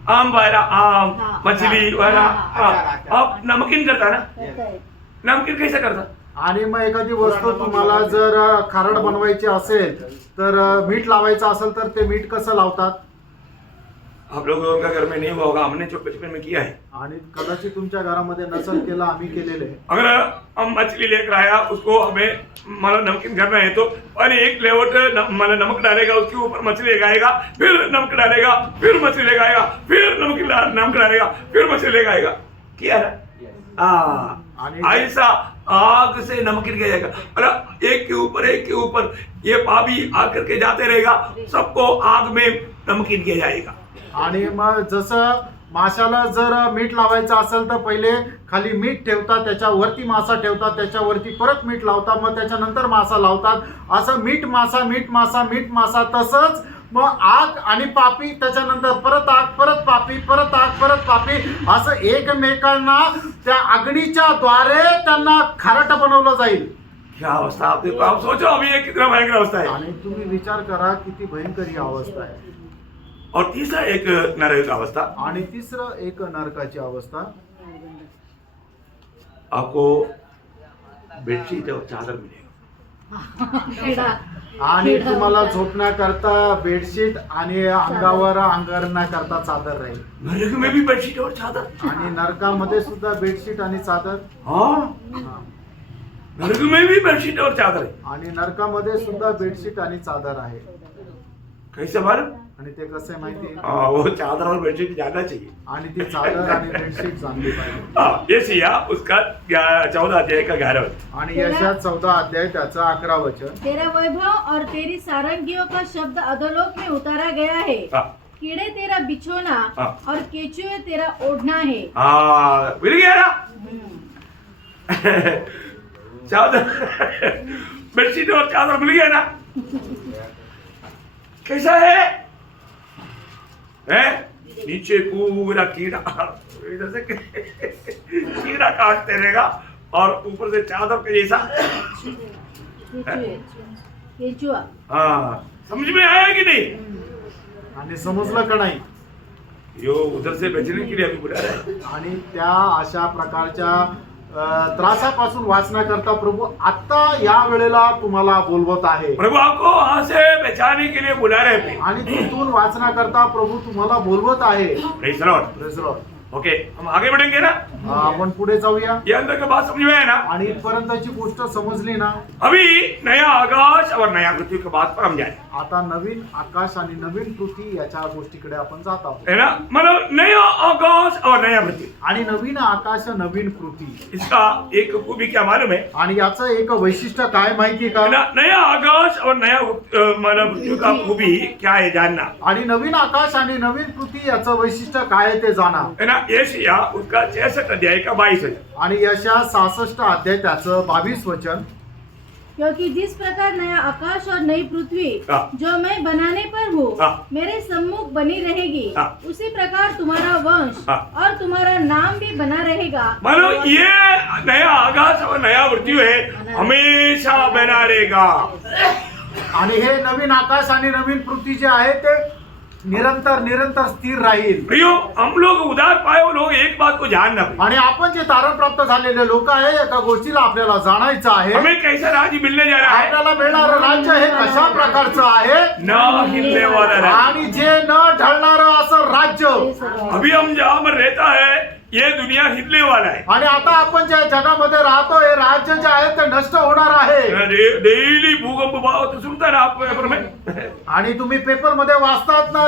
आम वाला, आम, हाँ। मछली वाला, हाँ। आप नमकीन करता ना? करता है. नमकीन कैसे करता? आणि मग एखादी वस्तू तुम्हाला जर खारड बनवायची असेल तर मीठ लावायचं असेल तर ते मीठ कसं लावतात? आप लोगों का घर में नहीं हुआ होगा, हमने जो बचपन में किया है। आणि कदाचित तुमच्या घरामध्ये नसेल केलं, आम्ही केलेले आहे. अगर हम मछली लेकर आया, उसको हमें मतलब नमकीन करना है तो पहले एक लेवट मतलब नमक डालेगा, उसके ऊपर मछली लगाएगा, फिर नमक डालेगा, फिर मछली लगाएगा, फिर नमक डालेगा, फिर मछली लगाएगा, किया ना? ऐसा आग से नमकीन किया जाएगा। और एक के ऊपर ये पापी आकर के जाते रहेगा, सबको आग में नमकीन किया जाएगा। आणि मग जसं माशाला जर मीठ लावायचं असेल तर पहिले खाली मीठ ठेवतात, त्याच्यावरती मासा ठेवतात, त्याच्यावरती परत मीठ लावतात, मग त्याच्यानंतर मासा लावतात. असं मीठ मासा तसंच मग आग आणि पापी, त्याच्यानंतर परत आग, परत पापी, परत आग, परत पापी, असं एकमेकांना त्या अग्नीच्या द्वारे त्यांना खारट बनवलं जाईल. क्या अवस्था आप सोचो अभी ये कितना भयंकर अवस्था है। आणि तुम्ही विचार करा किती भयंकर ही अवस्था आहे. और तीसरा एक नरक अवस्था, आणि तिसरं एक नरकाची अवस्था. आपको बेडशीट और चादर मिलेगा। आणि तुम्हाला झोपण्याकरता बेडशीट आणि अंगावर अंगरण्याकरता चादर राहील. नरक में भी बेडशीट और चादर, आणि नरकामध्ये सुद्धा बेडशीट आणि चादर. हाँ नरक में भी बेडशीट और चादर है। आणि नरकामध्ये सुद्धा बेडशीट आणि चादर आहे. कैसे मालूम? आणि ते कसं आहे माहिती आहे? वो चादर और बेडशीट जाना चाहिए। आणि ती चादर आणि बेडशीट चांगली पाहिजे. ये सिया उसका 14 अध्याय का 11 आणि यशा 14 अध्याय त्याचं 11 वचन. तेरा वैभव और तेरी सारंगियों का शब्द अधोलोक में उतारा गया है. कीड़े तेरा बिछोना और केचुए तेरा ओढ़ना है. मिल गया ना? चादर बेडशीट और चादर मिल गया ना? कैसा है? नीचे पूरा कीड़ा, इधर से कीड़ा काटते रहेगा और ऊपर से चादर के जैसा। केचुआ. हाँ समझ में आया कि नहीं? आणि समजलं का नाही? यो उधर से बचने के लिए अभी बुला रहा है। आणि त्या अशा प्रकारच्या त्रासापासून वाचण्याकरता प्रभू आता या वेळेला तुम्हाला बोलवत आहे. प्रभु आपको वहां से बचाने के लिए बुला रहे थे। आणि तिथून वाचण्याकरता प्रभु तुम्हाला बोलवत आहे. Praise the Lord. Praise the Lord. Okay हम आगे बढ़ेंगे ना? आपण पुढे जाऊया. ये अंदर का बात समझ में आया ना? आणि इथपर्यंतची गोष्ट समजली ना? अभी नया आकाश और नया पृथ्वी के बात पर हम जाए। आता नवीन आकाश आणि नवीन पृथ्वी याच्या गोष्टीकडे आपण जात आहोत. है ना? मतलब नया आकाश और नया पृथ्वी। आणि नवीन आकाश नवीन पृथ्वी, इसका एक खूबी क्या मालूम है? आणि याचं एक वैशिष्ट्य काय माहिती का? है ना? नया आकाश और नया मतलब पृथ्वी का खूबी क्या है जानना। आणि नवीन आकाश आणि नवीन पृथ्वी याचं वैशिष्ट्य काय आहे ते जाणा. है ना? यशायाह उसका 66 अध्याय का 22 वचन. आणि यशा 66 अध्याय त्याचं 22 वचन. क्योंकि जिस प्रकार नया आकाश और नई पृथ्वी जो मैं बनाने पर हूँ मेरे सम्मुख बनी रहेगी, उसी प्रकार तुम्हारा वंश और तुम्हारा नाम भी बना रहेगा. मानो ये नया आकाश और नया पृथ्वी है, हमेशा बना रहेगा. आणि हे नवीन आकाश आणि नवीन पृथ्वी जे आहे ते निरंतर स्थिर राहील. प्रियो हम लोग उदार पाए हुए लोग एक बात को जानना है. आणि आपण जे तारण प्राप्त झालेले लोक आहे, एका गोष्टीला आपल्याला जाणायचं आहे. हमें कैसा राज्य मिलने जा रहा है? आपल्याला मिळणारं राज्य हे कशा प्रकारचं आहे? न हिलने वाला राज्य. आणि जे न ढळणारं असं राज्य. अभी हम जहाँ पर रहता है ये दुनिया हिलने वाला है. आणि आता आपण ज्या जगामध्ये राहतो हे राज्य जे आहे ते नष्ट होणार आहे. डेली भूकंप भाव तो सुनता ना आप पेपर में? आणि तुम्ही पेपर मध्ये वाचतात ना,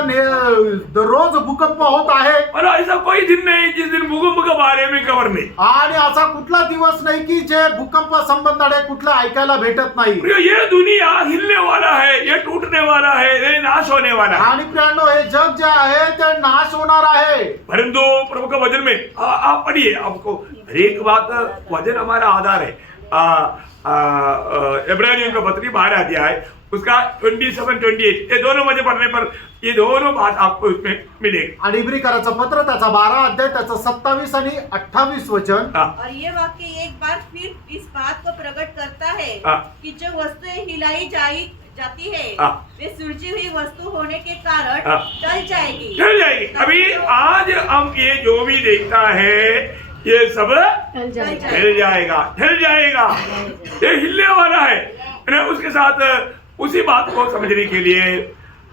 दररोज भूकंप होत आहे. और ऐसा कोई दिन नहीं जिस दिन भूकंप के बारे में खबर नहीं. आणि असा कुठला दिवस नाही की जे भूकंप संबंधाने कुठला ऐकायला भेटत नाही. ये दुनिया हिलने वाला है, ये टूटने वाला है, ये नाश होने वाला है. आणि प्रियानो हे जग जे आहे ते नाश होणार आहे. परंतु प्रभु के वचन में आप पढ़िए, आपको हर एक बात वचन हमारा आधार है. इब्रानियों का पत्री 12 अध्याय उसका 27-28 ये दोनों वचन पढ़ने पर ये दोनों बात आपको उसमें मिलेगी. आणि इब्रिकराचं पत्र त्याचा 12 अध्याय त्याचं 27 आणि 28 वचन. और ये वाक्य एक बार फिर इस बात को प्रकट करता है कि जो वस्तुएं हिलाई जाती है वे सुलझी हुई वस्तु होने के कारण टल जाएगी. अभी आज हम ये जो भी देखता है ये सब हिल जाएगा. ये हिलने वाला है. उसके साथ उसी बात को समझने के लिए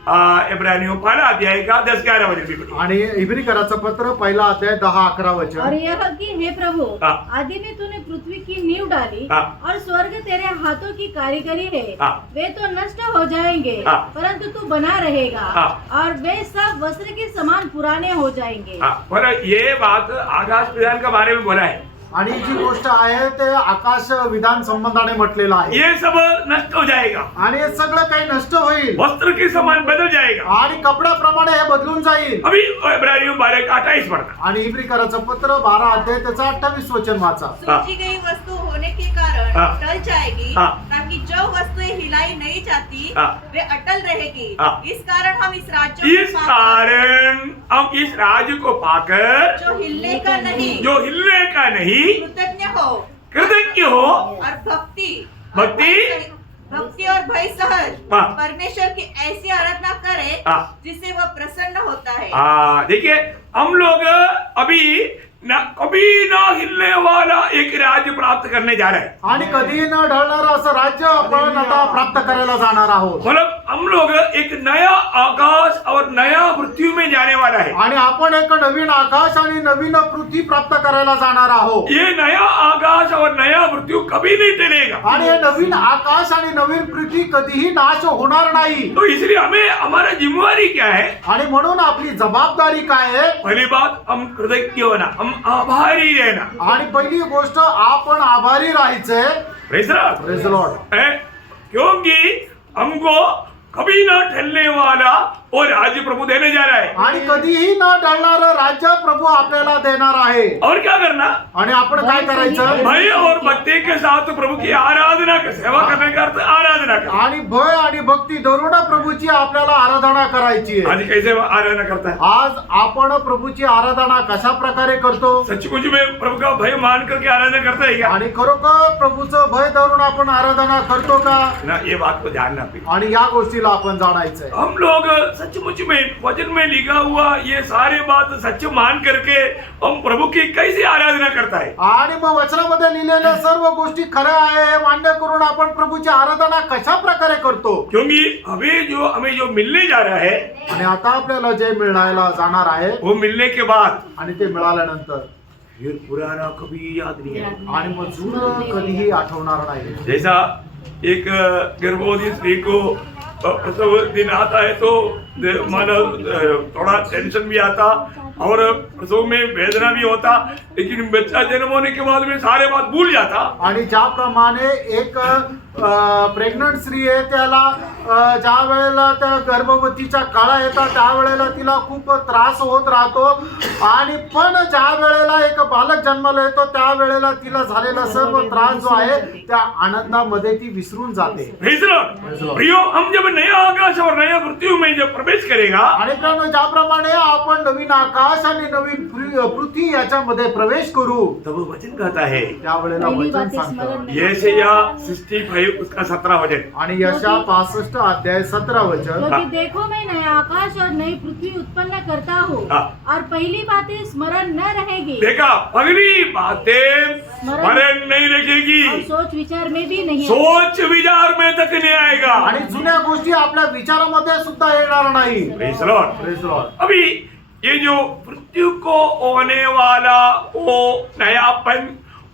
इब्रानियों पहला अध्याय का 10-11 वचन भी पढ़िए। आणि इब्रिकराचं पत्र पहिला अध्याय 10-11 और वचन। यह कि हे प्रभु, हाँ। आदि में तूने पृथ्वी की नींव डाली हाँ। और स्वर्ग तेरे हाथों की कारीगरी है। हाँ। वे तो नष्ट हो जाएंगे, हाँ। परंतु तू बना रहेगा, हाँ। और वे सब वस्त्र के समान पुराने हो जाएंगे। बोला ये बात आकाश विधान के बारे में बोला है। आणि जी गोष्ट आहे ते आकाश विधान संबंधाने म्हटलेलं आहे। ये सब नष्ट हो जाएगा, आणि हे सगळं काही नष्ट होईल वस्त्र के समान बदल जाएगा। आणि कपड्याप्रमाणे हे बदलून जाईल। अभी इब्रानियों 12:28 पढ़ना। आणि इब्रिकराचं पत्र 12 अध्याय त्याचा 28 वचन वाचा। सूची गई वस्तु होने के कारण हाँ। टल जाएगी, हाँ। ताकि जो वस्तुएं हिलाई नहीं जाती हाँ। वे अटल रहेगी। हाँ। इस कारण हम इस राज्य इस कारण हम इस राज्य को पाकर जो हिलने का नहीं, जो हिलने का नहीं, कृतज्ञ हो कृतज्ञ हो और भक्ति और भय सहज हाँ। परमेश्वर की ऐसी आराधना करे हाँ। जिससे वह प्रसन्न होता है। देखिए हम लोग अभी कभी ना हिलने वाला एक राज्य प्राप्त करने जा रहे हैं। आणि कधी न ढळणारं असं राज्य आपण आता प्राप्त करायला जाणार आहोत। मतलब हम लोग एक नया आकाश और नया पृथ्वी में जाने वाला है। आणि आपण एक नवीन आकाश आणि नवीन पृथ्वी प्राप्त करायला जाणार आहोत। ये नया आकाश और नया पृथ्वी कभी नहीं टलेगा। आणि हे नवीन आकाश आणि नवीन पृथ्वी कधीही नाश होणार नाही। तो इसलिए हमें हमारा जिम्मेवारी क्या है? आणि म्हणून आपली जबाबदारी काय आहे? पहली बात हम कृतज्ञ होना, हम आभारी रहना। आणि पहिली गोष्ट आपण आभारी राहायचंय। Praise the Lord. Praise the Lord. क्योंकि हमको कभी ना ठहरने वाला वो राज्य प्रभु देने जा रहा है। आणि कधीही न ढळणारं राज्य प्रभू आपल्याला देणार आहे। और क्या करना? आणि आपण काय करायचं? भय और भक्ति के साथ प्रभु की आराधना कर, सेवा करने का अर्थ आराधना कर। आणि भय आणि भक्ती धरून प्रभूची आपल्याला आराधना करायची आहे। आज कैसे आराधना करता है? आज आपण प्रभूची आराधना कशा प्रकारे करतो? सचमुच में प्रभु का भय मान करके आराधना करता है क्या? आणि खरोखर प्रभूचं भय धरून आपण आराधना करतो का? ना, ये बात को ध्यान रखना। आणि या गोष्टीला आपण जाणायचंय। हम लोग सचमुच में वचन में लिखा हुआ ये सारे बात सच मान करके हम प्रभु की कैसे आराधना करता है? आणि मग वचनामध्ये लिहिलेल्या सर्व गोष्टी खऱ्या आहे हे मान्य करून आपण प्रभूची आराधना कशा प्रकारे करतो? क्योंकि हमें जो मिलने जा रहा है, आणि आता आपल्याला जे मिळायला जाणार आहे वो मिलने के बाद आणि ते मिळाल्यानंतर फिर पुराना कभी याद नहीं आएगा। आणि मग जुनं कधीही आठवणार नाही। जैसा एक गर्भवती स्त्री को प्रसव दिन आता है तो मानो थोड़ा टेंशन भी आता और प्रसव में वेदना भी होता, लेकिन बच्चा जन्म होने के बाद में सारे बात भूल जाता। आणि ज्याप्रमाणे एक प्रेग्नंट स्त्री आहे त्याला ज्या वेळेला त्या गर्भवतीच्या काळा येतात त्यावेळेला तिला खूप त्रास होत राहतो, आणि पण ज्या वेळेला एक बालक जन्माला येतो त्यावेळेला तिला झालेला सर्व त्रास जो आहे त्या आनंदामध्ये ती विसरून जाते। प्रियो, हम जब नया आकाश और नया पृथ्वी में जब प्रवेश करेगा, आणि ज्याप्रमाणे आपण नवीन आकाश आणि नवीन पृथ्वी याच्यामध्ये प्रवेश करू तब वचन कहता है, त्यावेळेला पहिली वचन बातें स्मरण सांगतं। में यशाया 65 उसका 17 वचन। आणि यशा 65 अध्याय 17 वचन। क्योंकि देखो मैं नया आकाश और नई पृथ्वी उत्पन्न करता हूँ, और पहली बातें स्मरण न रहेगी, देखा, पगली बातें स्मरण नहीं रखेगी, और सोच विचार में भी नहीं सोच विचार में तक नहीं आएगा। आणि जुन्या गोष्टी आपल्या विचारामध्ये सुद्धा येणार नाही। Praise the Lord. Praise the Lord. अभी ये जो पृथ्वी को होने वाला वो नयापन,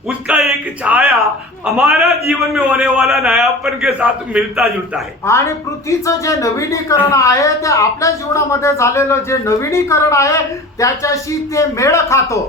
उसका एक छाया हमारा जीवन में होने वाला नयापन के साथ मिलता जुलता है। आणि पृथ्वीचं जे नवीनीकरण आहे ते आपल्या जीवनामध्ये झालेलं जे नवीनीकरण आहे त्याच्याशी ते मेळ खातो।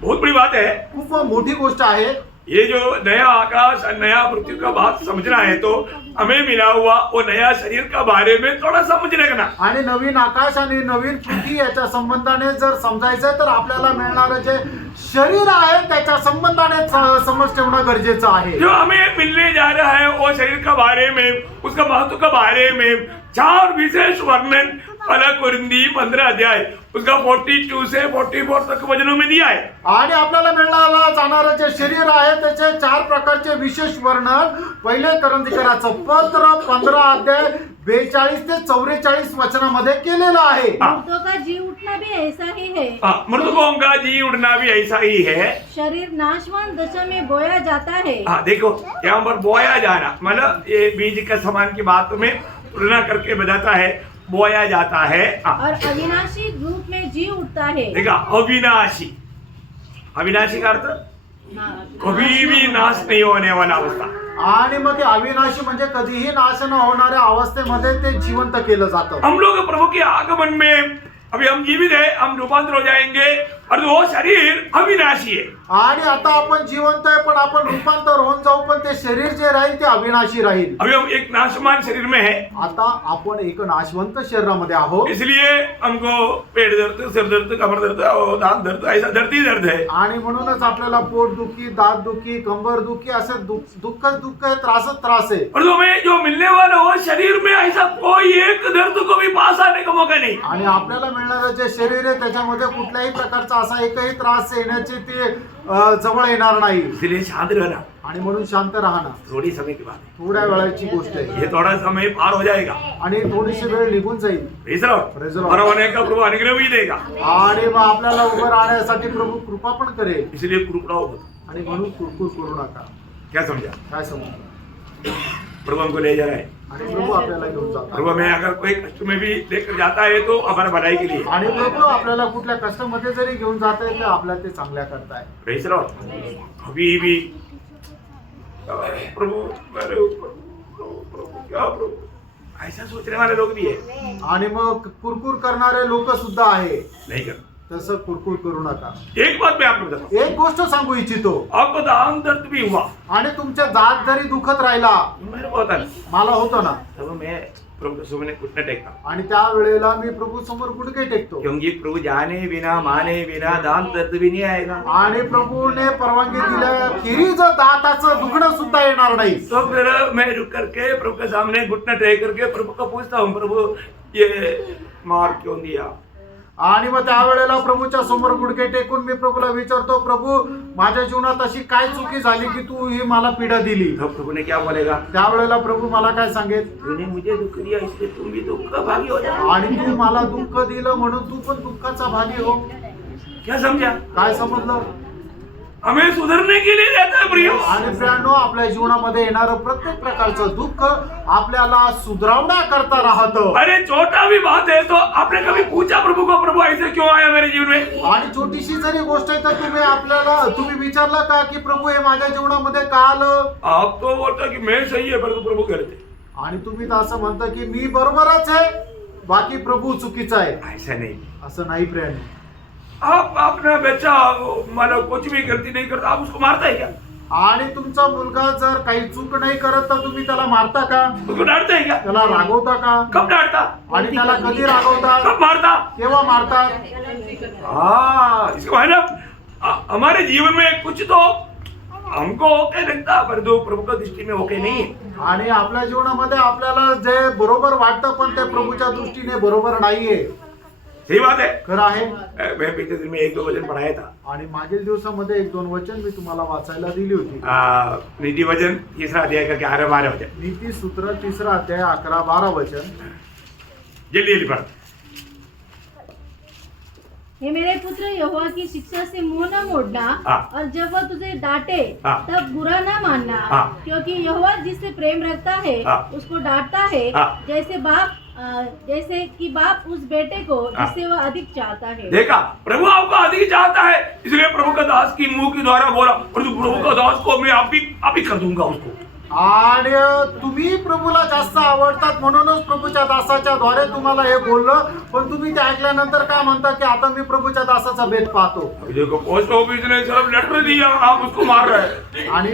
बहुत बड़ी बात है। खूप मोठी गोष्ट आहे। ये जो नया आकाश और नया पृथ्वी का बात समझना है तो हमें मिला हुआ वो नया शरीर का बारे में थोड़ा समझ रखना। आणि नवीन आकाश आणि नवीन पृथ्वी याच्या संबंधाने जर समजायचं तर आपल्याला मिळणारं जे शरीर आहे त्याच्या संबंधाने समज ठेवणं गरजेचं आहे। जो हमें मिलने जा रहा है वो शरीर का बारे में, उसका महत्व का बारे में 4 विशेष वर्णन पहला कुरिन्दी 15 अध्याय उसका 42 से 44 तक वचनों में दिया है। आणि आपल्याला मिळणारा जाणारं जे शरीर आहे त्याचे 4 प्रकारचे विशेष वर्णन पहिले करंदीकराचं पत्र 15 अध्याय 42 ते 44 वचनामध्ये केलेलं आहे। मृतों का जी उठना भी ऐसा ही है। मृतकों का जी उड़ना भी ऐसा ही है। शरीर नाशवान दशा में बोया जाता है। देखो यहाँ पर बोया जाना मतलब ये बीज के समान की बात में तुलना करके बताता है। बोया जाता है। और अविनाशी रूप में जी उठता है। देखा, अविनाशी, अविनाशी का अर्थ कभी भी नाश नहीं होने वाला अवस्था। आणि मग ते अविनाशी म्हणजे कधीही नाश न होणाऱ्या अवस्थेमध्ये ते जिवंत केलं जातं। हम लोग प्रभु के आगमन में अभी हम जीवित है, हम रूपांतर हो जाएंगे और वो शरीर अविनाशी है। आणि आता आपण जिवंत आहे पण आपण रूपांतर होऊन जाऊ, पण ते शरीर जे राहील ते अविनाशी राहील। अभी हम एक नाशमान शरीर में है, आता आपण एक नाशवंत शरीरामध्ये आहोत, इसलिए हमको पेट दर्द, सिर दर्द, कमर दर्द और दांत दर्द, ऐसा धरती दर्द है। आणि म्हणूनच आपल्याला पोट दुखी, दात दुखी, कंबर दुखी असे दुःख आहे, त्रासच त्रास आहे। और हमें जो मिलने वाला वो शरीर में ऐसा कोई एक दर्द को भी पास आने का मौका नहीं। आणि आपल्याला मिळणारं जे शरीर आहे त्याच्यामध्ये कुठल्याही प्रकारचा असा एकही त्रास येण्याची ते जवळ येणार नाही। इसलिए शांत रहना, आणि म्हणून शांत राहणं थोड़ी समय की बात है, थोड्या वेळाची गोष्ट आहे। ये थोड़ा समय पार हो जाएगा, आणि थोडीशी वेळ निघून जाईल Praise the Lord. Praise the Lord. और होने का प्रभु अनुग्रह भी देगा, आणि मग आपल्याला उभं राहण्यासाठी प्रभू कृपा पण करेल। इसलिए कुरकुराओ मत। आणि म्हणून कुरकुर करू नका। क्या समझा? काय समजलं? प्रभु हमको ले जा रहा है। आणि प्रभू आपल्याला घेऊन जातात। प्रभु हमें अगर कोई कष्ट में भी लेकर जाता है तो हमारे भलाई के लिए। आणि प्रभू आपल्याला कुठल्या कष्टामध्ये जरी घेऊन जात आहे तर आपल्याला ते चांगल्या करताय। Praise the Lord. अभी भी प्रभु मेरे ऊपर, प्रभु क्या प्रभु, ऐसा सोचने वाले लोग भी है। आणि मग कुरकुर करणारे लोक सुद्धा आहे, नहीं कर, तसं कुरकुर करू नका। एक बात मैं आपको बताता हूं, एक गोष्ट सांगू इच्छितो, आपको दांत दर्द भी हुआ, आणि तुमच्या दात जरी दुखत राहिला, मेरे को होता है, मला होतं ना, तब मैं प्रभु के सामने घुटने टेकता हूं। आणि त्या वेळेला मी प्रभू समोर गुडघे टेकतो। क्योंकि प्रभु जाने बिना माने बिना दांत दर्द भी नहीं आएगा। आणि प्रभूने परवानगी दिल्याखेरीज दाताचं दुखणं सुद्धा येणार नाही। तो फिर मैं रुक करके प्रभु के सामने घुटने टेक करके प्रभु को पूछता हूँ, प्रभु ये मार क्यों दिया? आणि मग त्यावेळेला प्रभूच्या समोर गुडघे टेकून मी प्रभूला विचारतो, प्रभू माझ्या जीवनात अशी काय चुकी झाली की तू ही मला पीडा दिली? तो प्रभु ने क्या बोलेगा? त्यावेळेला प्रभू मला काय सांगेल, तूने मुझे दुख दिया इसलिए तुम भी दुख का भागी हो जाओ। आणि तू मला दुःख दिलं म्हणून तू पण दुःखाचा भागी हो। क्या समझा? काय समजलं? हमें सुधरने के लिए देता है प्रियो। आणि प्रियांनो, आपल्या जीवनामध्ये येणारं प्रत्येक प्रकारचं दुःख आपल्याला सुधरवण्याकरता राहतं। अरे छोटा भी बात है तो आपने कभी पूछा प्रभु को, प्रभु ऐसे क्यों आया मेरे जीवन में? आणि छोटीशी जरी गोष्ट आहे तर तुम्ही विचारलं का की प्रभु हे माझ्या जीवनामध्ये का आलं? आप तो बोलता कि मैं सही है परंतु प्रभु गलत है। आणि तुम्ही तर असं म्हणता की मी बरोबरच आहे, बाकी प्रभू चुकीचा आहे। ऐसा नहीं, असं नाही प्रियांनो। आप अपना बच्चा मतलब कुछ भी गलती नहीं करता, आप उसको मारता है क्या? आणि तुमचा मुलगा जर काही चूक नाही करत तर तुम्ही त्याला मारता का? उसको डांटते हैं क्या? त्याला रागवता का? कब डांटता? आणि त्याला कधी रागवता? कब मारता? केव्हा मारतात? हाँ, इसका मतलब हमारे जीवन में कुछ तो हमको ओके लगता परंतु प्रभु का दृष्टि में ओके नहीं है। आणि आपल्या जीवनामध्ये आपल्याला जे बरोबर वाटतं पण ते प्रभूच्या दृष्टीने बरोबर नाहीये। सही बात है। खरं आहे। मैं पिछले दिन में 1-2 वचन पढ़ाया था। आणि मागील दिवसामध्ये 1-2 वचन मी तुम्हाला वाचायला दिली होती। नीति वचन 3 अध्याय का 11-12 वचन। नीति सूत्र 3 अध्याय 11-12 वचन। जल्दी जल्दी पढ़। हे मेरे पुत्र, यहोवा की शिक्षा से मुंह न मोड़ना, और जब वह तुझे डांटे तब बुरा न मानना, क्योंकि यहोवा जिससे प्रेम रखता है उसको डांटता है, जैसे कि बाप उस बेटे को जिससे वह अधिक चाहता है। देखा, प्रभु आपको अधिक चाहता है, इसलिए प्रभु का दास की मुंह के द्वारा बोला, और प्रभु का दास को मैं आप ही कर दूंगा उसको। आणि तुम्ही प्रभूला जास्त आवडतात म्हणूनच प्रभूच्या दासाच्या द्वारे तुम्हाला हे बोललं, पण तुम्ही ते ऐकल्यानंतर काय म्हणता की आता मी प्रभूच्या दासाचा भेद पाहतो। देखो, पोस्ट ऑफिस ने सिर्फ लेटर दिया, आप उसको मार रहे हैं। आणि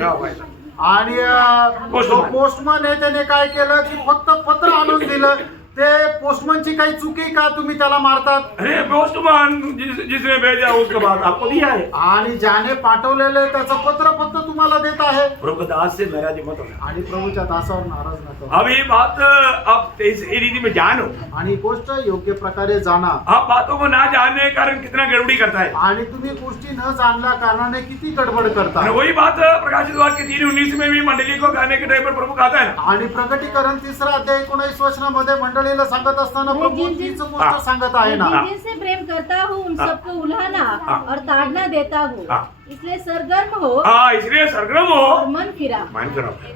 पोस्टमन आहे त्याने काय केलं की फक्त पत्र आणून दिलं, ते पोस्टमनची काही चुकी का तुम्ही त्याला मारतात? अरे पोस्टमैन जिसने भेजा उसके बाद आपको दिया है, आणि ज्याने पाठवलेले त्याचं पत्र फक्त तुम्हाला देत आहे। प्रभु का दास से नाराज मत होना। आणि प्रभूच्या दासावर नाराज नका। अब ये बात आप इस रीति में जानो, आणि गोष्ट योग्य प्रकारे जाणा। आप बातों को ना जानने के कारण कितना गड़बड़ी करता है, आणि तुम्ही गोष्टी न जाणल्या कारणाने किती गडबड करता। वही बात प्रकाशित वाक्य 3:19 में भी मंडली को गाने के टाइम पर प्रभु कहता है। आणि प्रकटीकरण 3 अध्याय 19 वचनामध्ये मंडळीला सांगत असताना प्रभू तीच गोष्ट सांगत आहे ना, जिनसे प्रेम करता हूँ उन सबको उल्हाना और ताड़ना देता हूँ, इसलिए सरगर्म हो। इसलिए सरगर्म हो और मन फिरा।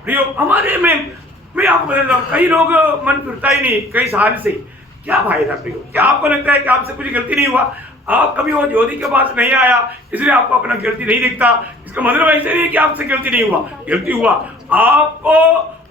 प्रियो, हमारे में मैं आपको बता रहा हूं, कई लोग मन फिरता ही नहीं कई साल से, क्या फायदा प्रियो? क्या आपको लगता है कि आपसे कुछ गलती नहीं हुआ? आप कभी वो ज्योति के पास नहीं आया इसलिए आपको अपना गलती नहीं दिखता। इसका मतलब ऐसे नहीं है कि आपसे गलती नहीं हुआ, गलती हुआ। आपको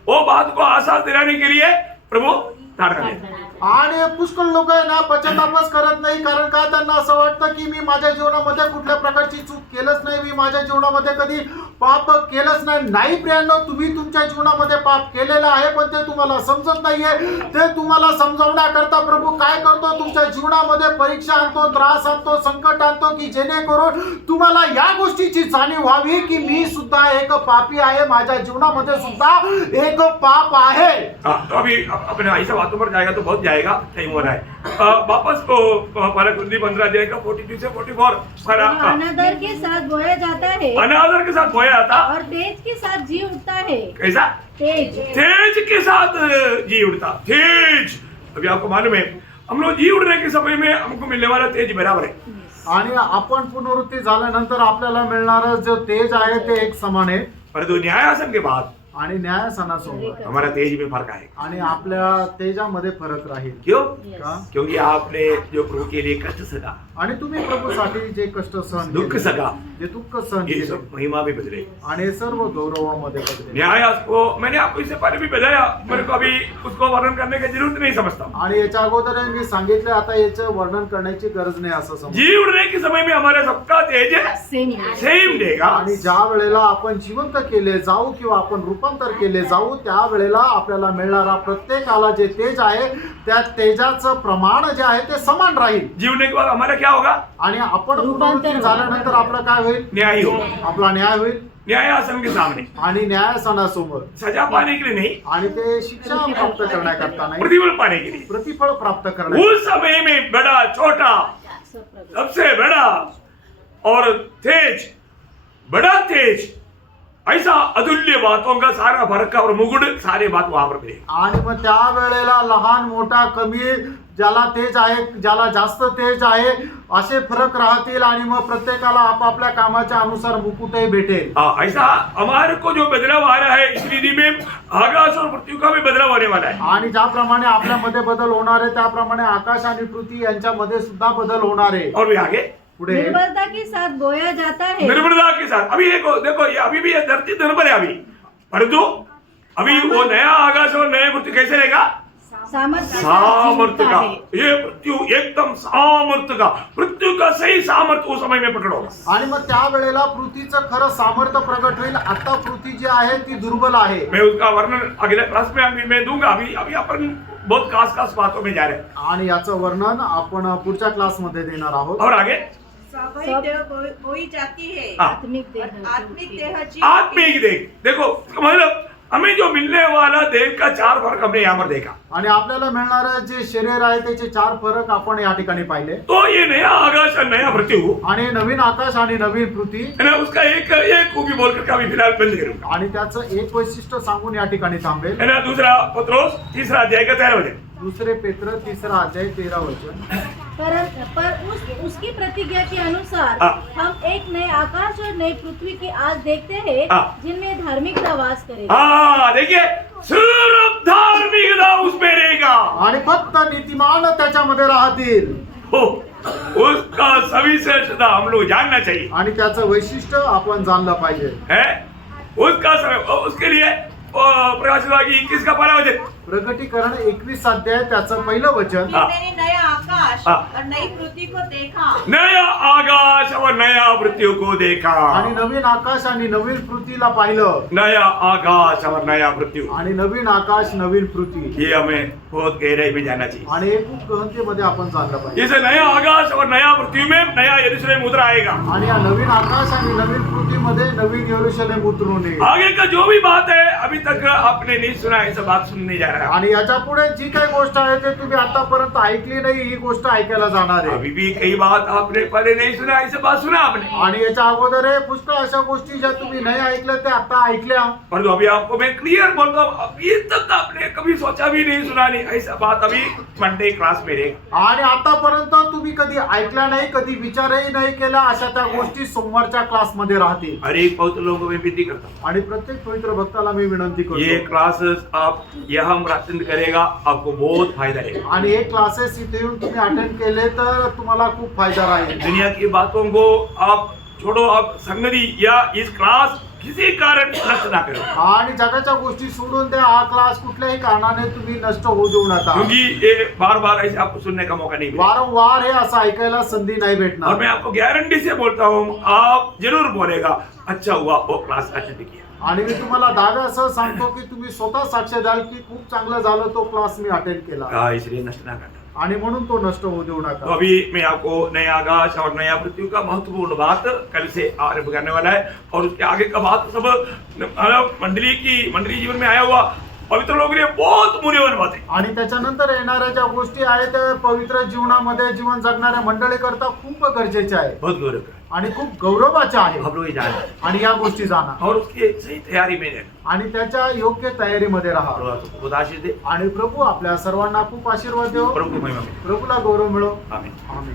वो बात को आसार दिलाने के लिए प्रभु तारक है। आणि पुष्कळ लोक आहे ना पश्चातापच करत नाही, कारण का त्यांना असं वाटतं की मी माझ्या जीवनामध्ये कुठल्या प्रकारची चूक केलंच नाही, मी माझ्या जीवनामध्ये कधी पाप केलंच नाही. नाही प्रियांनो, तुम्ही तुमच्या जीवनामध्ये पाप केलेलं आहे, पण ते तुम्हाला समजत नाहीये. ते तुम्हाला समजवण्याकरता प्रभू काय करतो, तुमच्या जीवनामध्ये परीक्षा आणतो, त्रास आणतो, संकट आणतो, की जेणेकरून तुम्हाला या गोष्टीची जाणीव व्हावी की मी सुद्धा एक पापी आहे, माझ्या जीवनामध्ये सुद्धा एक पाप आहे. तो अभी अपने ऐसा बातों पर जाएगा तो बहुत जाएगा, टाइम हो रहा है। वापस को पहला कुंदी 15 अध्याय का 42 से 44 अनादर के साथ बोया जाता है अनादर के साथ बोया जाता और तेज के साथ जी उठता है। कैसा? तेज तेज के साथ जी उड़ता, तेज। अभी आपको मालूम है हम लोग जी उड़ने के समय में हमको मिलने वाला तेज बराबर है। आणि आपण पुनरुत्ती झाल्यानंतर आपल्याला मिळणारं जो तेज आहे ते एक समान आहे. परंतु न्यायासन के बाद आणि न्यायासनासमोर हमारा तेज में फर्क है। आणि आपल्या तेजामध्ये फरक राहील. क्यों? का? क्योंकि आपने जो प्रभु के लिए कष्ट सहा, आणि तुम्ही प्रभूसाठी जे कष्ट सहन दुःख केले, सहा, जे दुःख सहन ये केले सब महिमा में बदले। आणि हे सर्व गौरवामध्ये बदले. न्यायास को मैंने आपको इससे पहले भी बताया, मेरे को अभी उसको वर्णन करने की जरूरत नहीं समझता। आणि याच्या अगोदर मी सांगितले, आता याचं वर्णन करण्याची गरज नाही असं समज. जी उड़ने के समय में हमारा सबका तेज सेम देगा। आणि ज्या वेळेला आपण जिवंत केले जाऊ किंवा आपण रूपांतर केले जाऊ, त्या वेळेला आपल्याला मिळणारा प्रत्येकाला जे तेज आहे त्या तेजाचं प्रमाण जे आहे ते समान राहील. जीवने के बाद हमारा क्या होगा? आणि आपण रूपांतर झाल्यानंतर आपलं काय होईल? न्याय होगा, आपला न्याय होईल न्यायासन के सामने। आणि न्यायासनासमोर. सजा पाने के लिए नहीं, आणि ते शिक्षा प्राप्त करण्याकरता नाही, प्रतिफल पाने के लिए। प्रतिफळ प्राप्त करण्या. उस समय में बड़ा छोटा सबसे बड़ा और तेज, बड़ा तेज, ऐसा अतुल्य बातों का सारा फर्क और मुकुट सारे बात वहां पर मिले। आणि मग त्या वेळेला लहान मोठा कमी, ज्याला तेज आहे ज्याला जास्त तेज आहे असे फरक राहतील. आणि मग प्रत्येकाला आपापल्या कामाच्या अनुसार मुकुटही भेटेल. ऐसा हमारे को जो बदलाव आ रहा है इस विधि में आकाश और पृथ्वी का भी बदलाव होने वाला है। आणि ज्याप्रमाणे आपल्यामध्ये बदल होणार आहे त्याप्रमाणे आकाश आणि पृथ्वी यांच्यामध्ये सुद्धा बदल होणार आहे. और भी आगे पुढे निर्बलता के साथ बोया जाता है। निर्मलता के साथ। अभी देखो ये अभी भी ये धरती निर्बल है अभी, परंतु अभी वो नया आकाश और नया पृथ्वी कैसे रहेगा? सामर्थ्य सामर्थ्य का। ये पृथ्वी एकदम सामर्थ्य का, पृथ्वी का सही सामर्थ्य उस समय में प्रकट होगा। आणि मग त्या वेळेला पृथ्वीचं खरं सामर्थ्य प्रगट होईल. आता पृथ्वी जी आहे ती दुर्बल आहे. मैं उसका वर्णन अगले क्लास में मैं दूंगा। अभी अपन बहुत खास बातों में जा रहे हैं। आणि याचं वर्णन आपण पुढच्या क्लासमध्ये देणार आहोत. और आगे स्वाभाविक देह बोई जाती है, आत्मिक देह आत्मिक देह जीव आत्मिक देख, देखो मतलब हमें जो मिलने वाला देह का चार फर्क हमने यहाँ पर देखा। आणि आपल्याला मिळणारं जे शरीर आहे त्याचे चार फरक आपण या ठिकाणी पाहिले. तो ये नया आकाश और नया पृथ्वी आणि नवीन आकाश आणि नवीन पृथ्वी, है ना, उसका एक खूबी बोल करके अभी फिलहाल बंद करूंगा। आणि त्याचं एक वैशिष्ट्य सांगून या ठिकाणी थांबेल. है ना, दूसरा पत्रोस 3 अध्याय का 13 वचन। दुसरे पेत्र 3 अध्याय 13 वचन. पर उसकी प्रतिज्ञा के अनुसार हाँ। हम एक नए आकाश और नई पृथ्वी की आज देखते हैं हाँ। जिनमें धार्मिकता वास करेगी। हाँ देखिए, सिर्फ धार्मिकता उसमें रहेगा। आणि फक्त नीतिमान त्याच्यामध्ये राहतील. हो, उसका सविशेषता हम लोग जानना चाहिए आणि त्याचं वैशिष्ट्य आपण जाणलं पाहिजे. है। उसके लिए प्रकाशित वाक्य 21 का 12 वचन। प्रकटीकरण 21 अध्याय त्याचं पहिलं वचन. फिर मैंने नया आकाश हाँ। और नई पृथ्वी को देखा, नया आकाश और नया पृथ्वी को देखा। आणि नवीन आकाश आणि नवीन पृथ्वीला पाहिलं. नया आकाश और नया पृथ्वी, आणि नवीन आकाश नवीन पृथ्वी. ये हमें बहुत गहराई में जानना चाहिए। आणि हे खूप गहनतेमध्ये आपण जाणलं पाहिजे. इस नया आकाश और नया पृथ्वी में नया यरूशलेम उतर आएगा। आणि या नवीन आकाश आणि नवीन पृथ्वीमध्ये नवीन यरूशलेम उतरून येईल. आगे का जो भी बात है अभी तक आपने नहीं सुना, ऐसा बात सुनने जा रहा है। आणि याच्या पुढे जी काही गोष्ट आहे ते तुम्ही आतापर्यंत ऐकली नाही, ही गोष्ट ऐकायला जाणार आहे. अभी भी कई बात आपने पहले नहीं सुना, ऐसा बात सुना आपने। आणि याच्या अगोदर हे पुष्कळ अशा गोष्टी ज्या तुम्ही नाही ऐकल्या त्या आता ऐकल्या. परंतु अभी आपको मैं क्लियर बोलता हूँ, अभी तक आपने कभी सोचा भी नहीं, सुना नहीं, ऐसा बात अभी मंडे क्लास में रहेगा। आणि आतापर्यंत तुम्ही कधी ऐकल्या नाही, कधी विचारही नाही केला, अशा त्या गोष्टी सोमवारच्या क्लासमध्ये राहतील. हर एक पवित्र लोगों को मैं विनती करता हूँ, आणि प्रत्येक पवित्र भक्ताला मी विनंती ये करतो, क्लासेस आप यहाँ नंबर अटेंड करेगा आपको बहुत फायदा है। आणि हे क्लासेस इथे येऊन तुम्ही अटेंड केले तर तुम्हाला खूप फायदा राहील. दुनिया की बातों को आप छोड़ो, आप संगति या इस क्लास किसी कारण नष्ट ना करो, आणि जगाच्या गोष्टी सोडून द्या. हा क्लास कुठल्याही कारणाने तुम्ही नष्ट होऊ देऊ नका. क्योंकि ये बार बार ऐसे आपको सुनने का मौका नहीं मिलेगा। वारंवार हे असं ऐकायला संधी नाही और भेटणार. मैं आपको गारंटी से बोलता हूँ, आप जरूर बोलेगा अच्छा हुआ वो क्लास अटेंड किया। आणि मी तुम्हाला दाव्यासह सांगतो की तुम्ही स्वतः साक्ष द्याल की खूप चांगलं झालं तो क्लास मी अटेंड केला, इसलिए नष्ट ना करना। आणि म्हणून तो नष्ट होऊ देऊ तो नका. अभी मैं आपको नया आकाश और नया पृथ्वी का महत्वपूर्ण बात कल से आरंभ करने वाला है, और उसके आगे का बात सब मंडली जीवन में आया हुआ पवित्र लोगों के लिए बहुत मूल्यवान बात है। आणि त्याच्यानंतर येणाऱ्या ज्या गोष्टी आहेत त्या पवित्र जीवनामध्ये जीवन जगणाऱ्या मंडळी करता खूप गरजेच्या आहेत बहुत गौरव का आणि खूप गौरवाच्या आहेत. हम लोग ये जाने आणि या गोष्टी जाणा और उसकी सही तैयारी में रहना। आणि त्याच्या योग्य तयारीमध्ये राहा. और आपको खुदा आशीष दे, आणि प्रभू आपल्या सर्वांना खूप आशीर्वाद देव. प्रभु की महिमा में। प्रभूला गौरव मिळो. आमीन। आमीन.